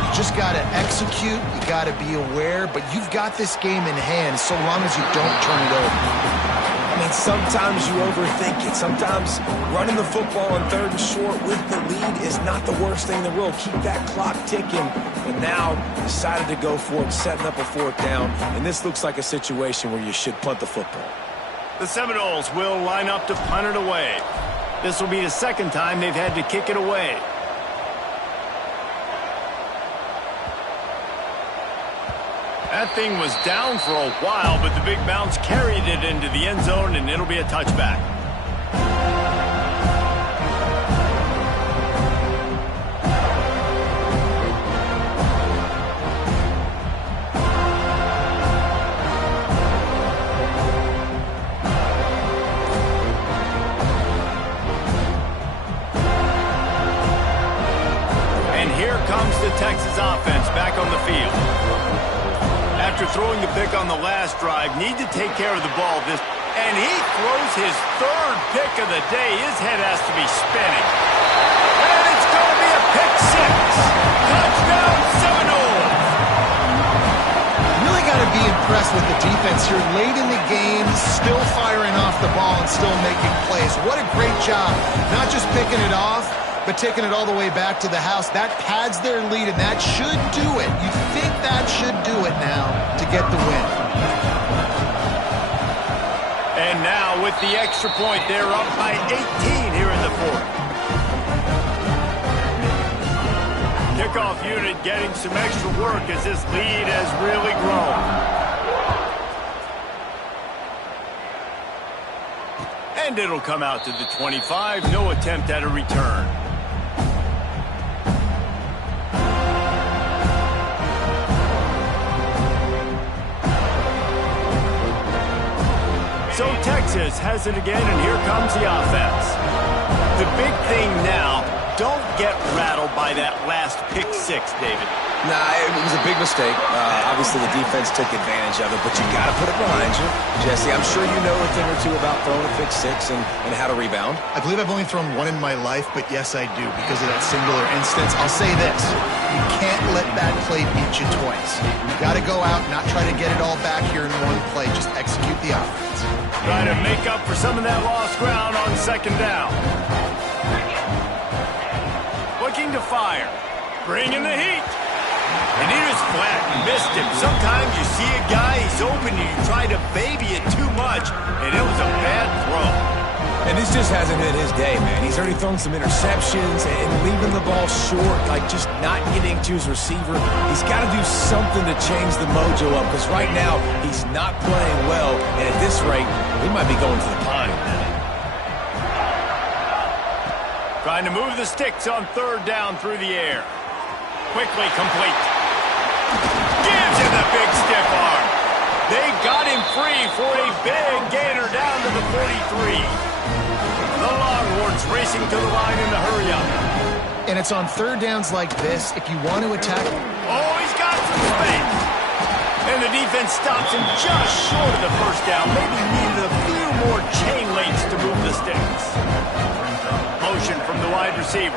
You just got to execute. You got to be aware, but you've got this game in hand so long as you don't turn it over. I mean, sometimes you overthink it. Sometimes running the football on 3rd and short with the lead is not the worst thing in the world. Keep that clock ticking. But now decided to go for it, setting up a 4th down. And this looks like a situation where you should punt the football. The Seminoles will line up to punt it away. This will be the 2nd time they've had to kick it away. That thing was down for a while, but the big bounce carried it into the end zone, and it'll be a touchback. And here comes the Texas offense back on the field. After throwing the pick on the last drive, need to take care of the ball. And he throws his 3rd pick of the day. His head has to be spinning. And it's going to be a pick 6. Touchdown, Seminoles! Really got to be impressed with the defense here. Late in the game, still firing off the ball and still making plays. What a great job. Not just picking it off, but taking it all the way back to the house. That pads their lead, and that should do it. You think that should do it now to get the win. And now with the extra point, they're up by 18 here in the 4th. Kickoff unit getting some extra work as this lead has really grown. And it'll come out to the 25. No attempt at a return. So Texas has it again, and here comes the offense. The big thing now, don't get rattled by that last pick 6, David. Nah, it was a big mistake. Obviously, the defense took advantage of it, but you got to put it behind you. Jesse, I'm sure you know a thing or two about throwing a pick 6 and how to rebound. I believe I've only thrown one in my life, but yes, I do because of that singular instance. I'll say this. You can't let that play beat you twice. You got to go out, not try to get it all back here in one play. Just execute the offense. Trying to make up for some of that lost ground on 2nd down. Looking to fire. Bringing the heat. And he just flat missed him. Sometimes you see a guy, he's open, and you try to baby it too much, and it was a bad throw. And this just hasn't been his day, man. He's already thrown some interceptions and leaving the ball short, like just not getting to his receiver. He's got to do something to change the mojo up, because right now he's not playing well, and at this rate, he might be going to the pine. Trying to move the sticks on 3rd down through the air. Quickly complete. Gives him the big stiff arm. They got him free for a big gainer down to the 43. The Longhorns racing to the line in the hurry-up. And it's on 3rd downs like this, if you want to attack. Oh, he's got some space. And the defense stops him just short of the 1st down. Maybe needed a few more chain links to move the sticks. Motion from the wide receiver.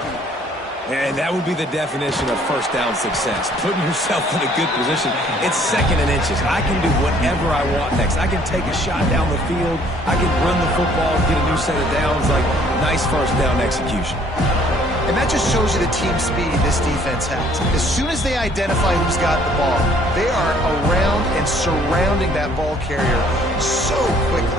And that would be the definition of first down success. Putting yourself in a good position. It's second and inches. I can do whatever I want next. I can take a shot down the field. I can run the football, get a new set of downs. Like, nice first down execution. And that just shows you the team speed this defense has. As soon as they identify who's got the ball, they are around and surrounding that ball carrier so quickly.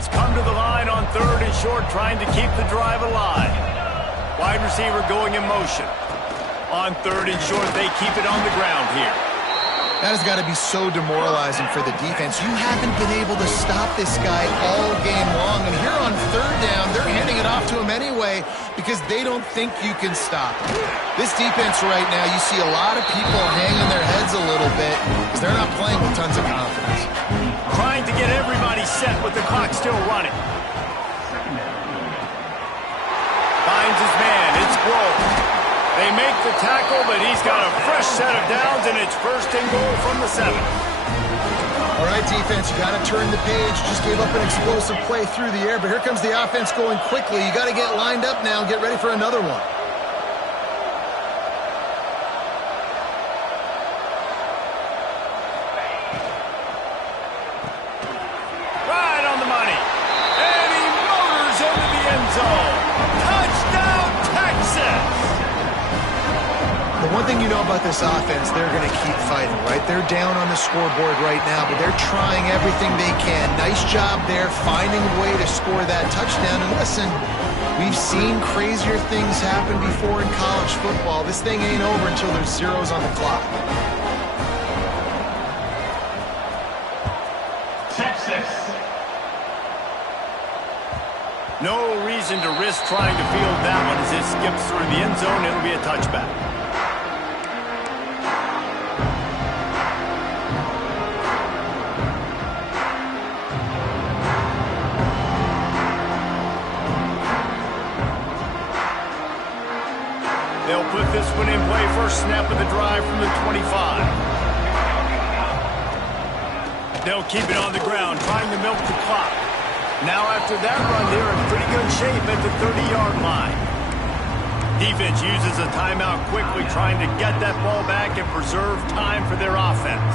Come to the line on 3rd and short, trying to keep the drive alive. Wide receiver going in motion. On 3rd and short, they keep it on the ground here. That has got to be so demoralizing for the defense. You haven't been able to stop this guy all game long. And here on 3rd down, they're handing it off to him anyway because they don't think you can stop him. This defense right now, you see a lot of people hanging their heads a little bit because they're not playing with tons of confidence. Trying to get everybody set with the clock still running. Finds his man. It's Grove. They make the tackle, but he's got a fresh set of downs, and it's 1st and goal from the 7. All right, defense, you got to turn the page. Just gave up an explosive play through the air, but here comes the offense going quickly. You got to get lined up now and get ready for another one. Right on the money. And he motors into the end zone. Touchdown, Texas! The one thing you know about this offense, they're going to keep fighting, right? They're down on the scoreboard right now, but they're trying everything they can. Nice job there, finding a way to score that touchdown. And listen, we've seen crazier things happen before in college football. This thing ain't over until there's zeros on the clock. Texas. No reason to risk trying to field that one as it skips through the end zone. It'll be a touchback. They'll put this one in play. First snap of the drive from the 25. They'll keep it on the ground, trying to milk the clock. Now after that run, they're in pretty good shape at the 30-yard line. Defense uses a timeout quickly, trying to get that ball back and preserve time for their offense.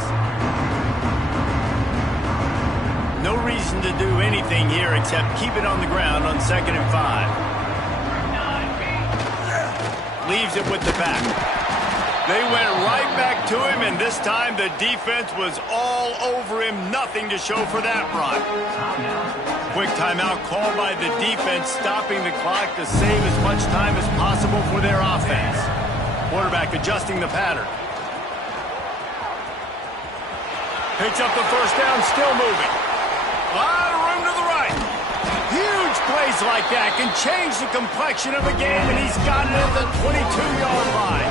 No reason to do anything here except keep it on the ground on 2nd and 5. Leaves it with the back. They went right back to him, and this time the defense was all over him. Nothing to show for that run. Quick timeout called by the defense, stopping the clock to save as much time as possible for their offense. Quarterback adjusting the pattern. Picks up the first down, still moving. A lot of room to the right. Huge plays like that can change the complexion of a game, and he's got it at the 22-yard line.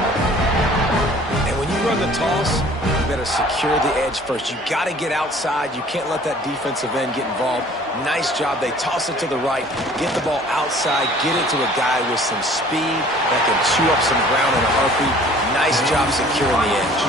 And when you run the toss, you better secure the edge first. You got to get outside. You can't let that defensive end get involved. Nice job. They toss it to the right, get the ball outside, get it to a guy with some speed that can chew up some ground in a heartbeat. Nice job securing the edge.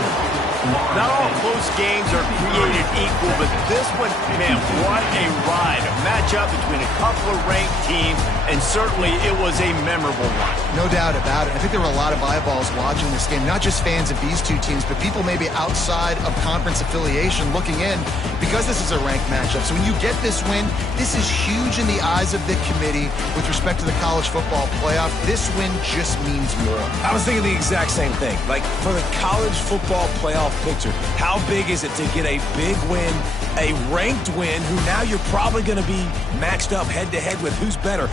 Not all close games are created equal, but this one, man, what a ride. A matchup between a couple of ranked teams, and certainly it was a memorable one. No doubt about it. I think there were a lot of eyeballs watching this game, not just fans of these two teams, but people maybe outside of conference affiliation looking in because this is a ranked matchup. So when you get this win, this is huge in the eyes of the committee with respect to the college football playoff. This win just means more. I was thinking the exact same thing. Like, for the college football playoff picture, how big is it to get a big win, a ranked win, who now you're probably going to be matched up head-to-head with who's better?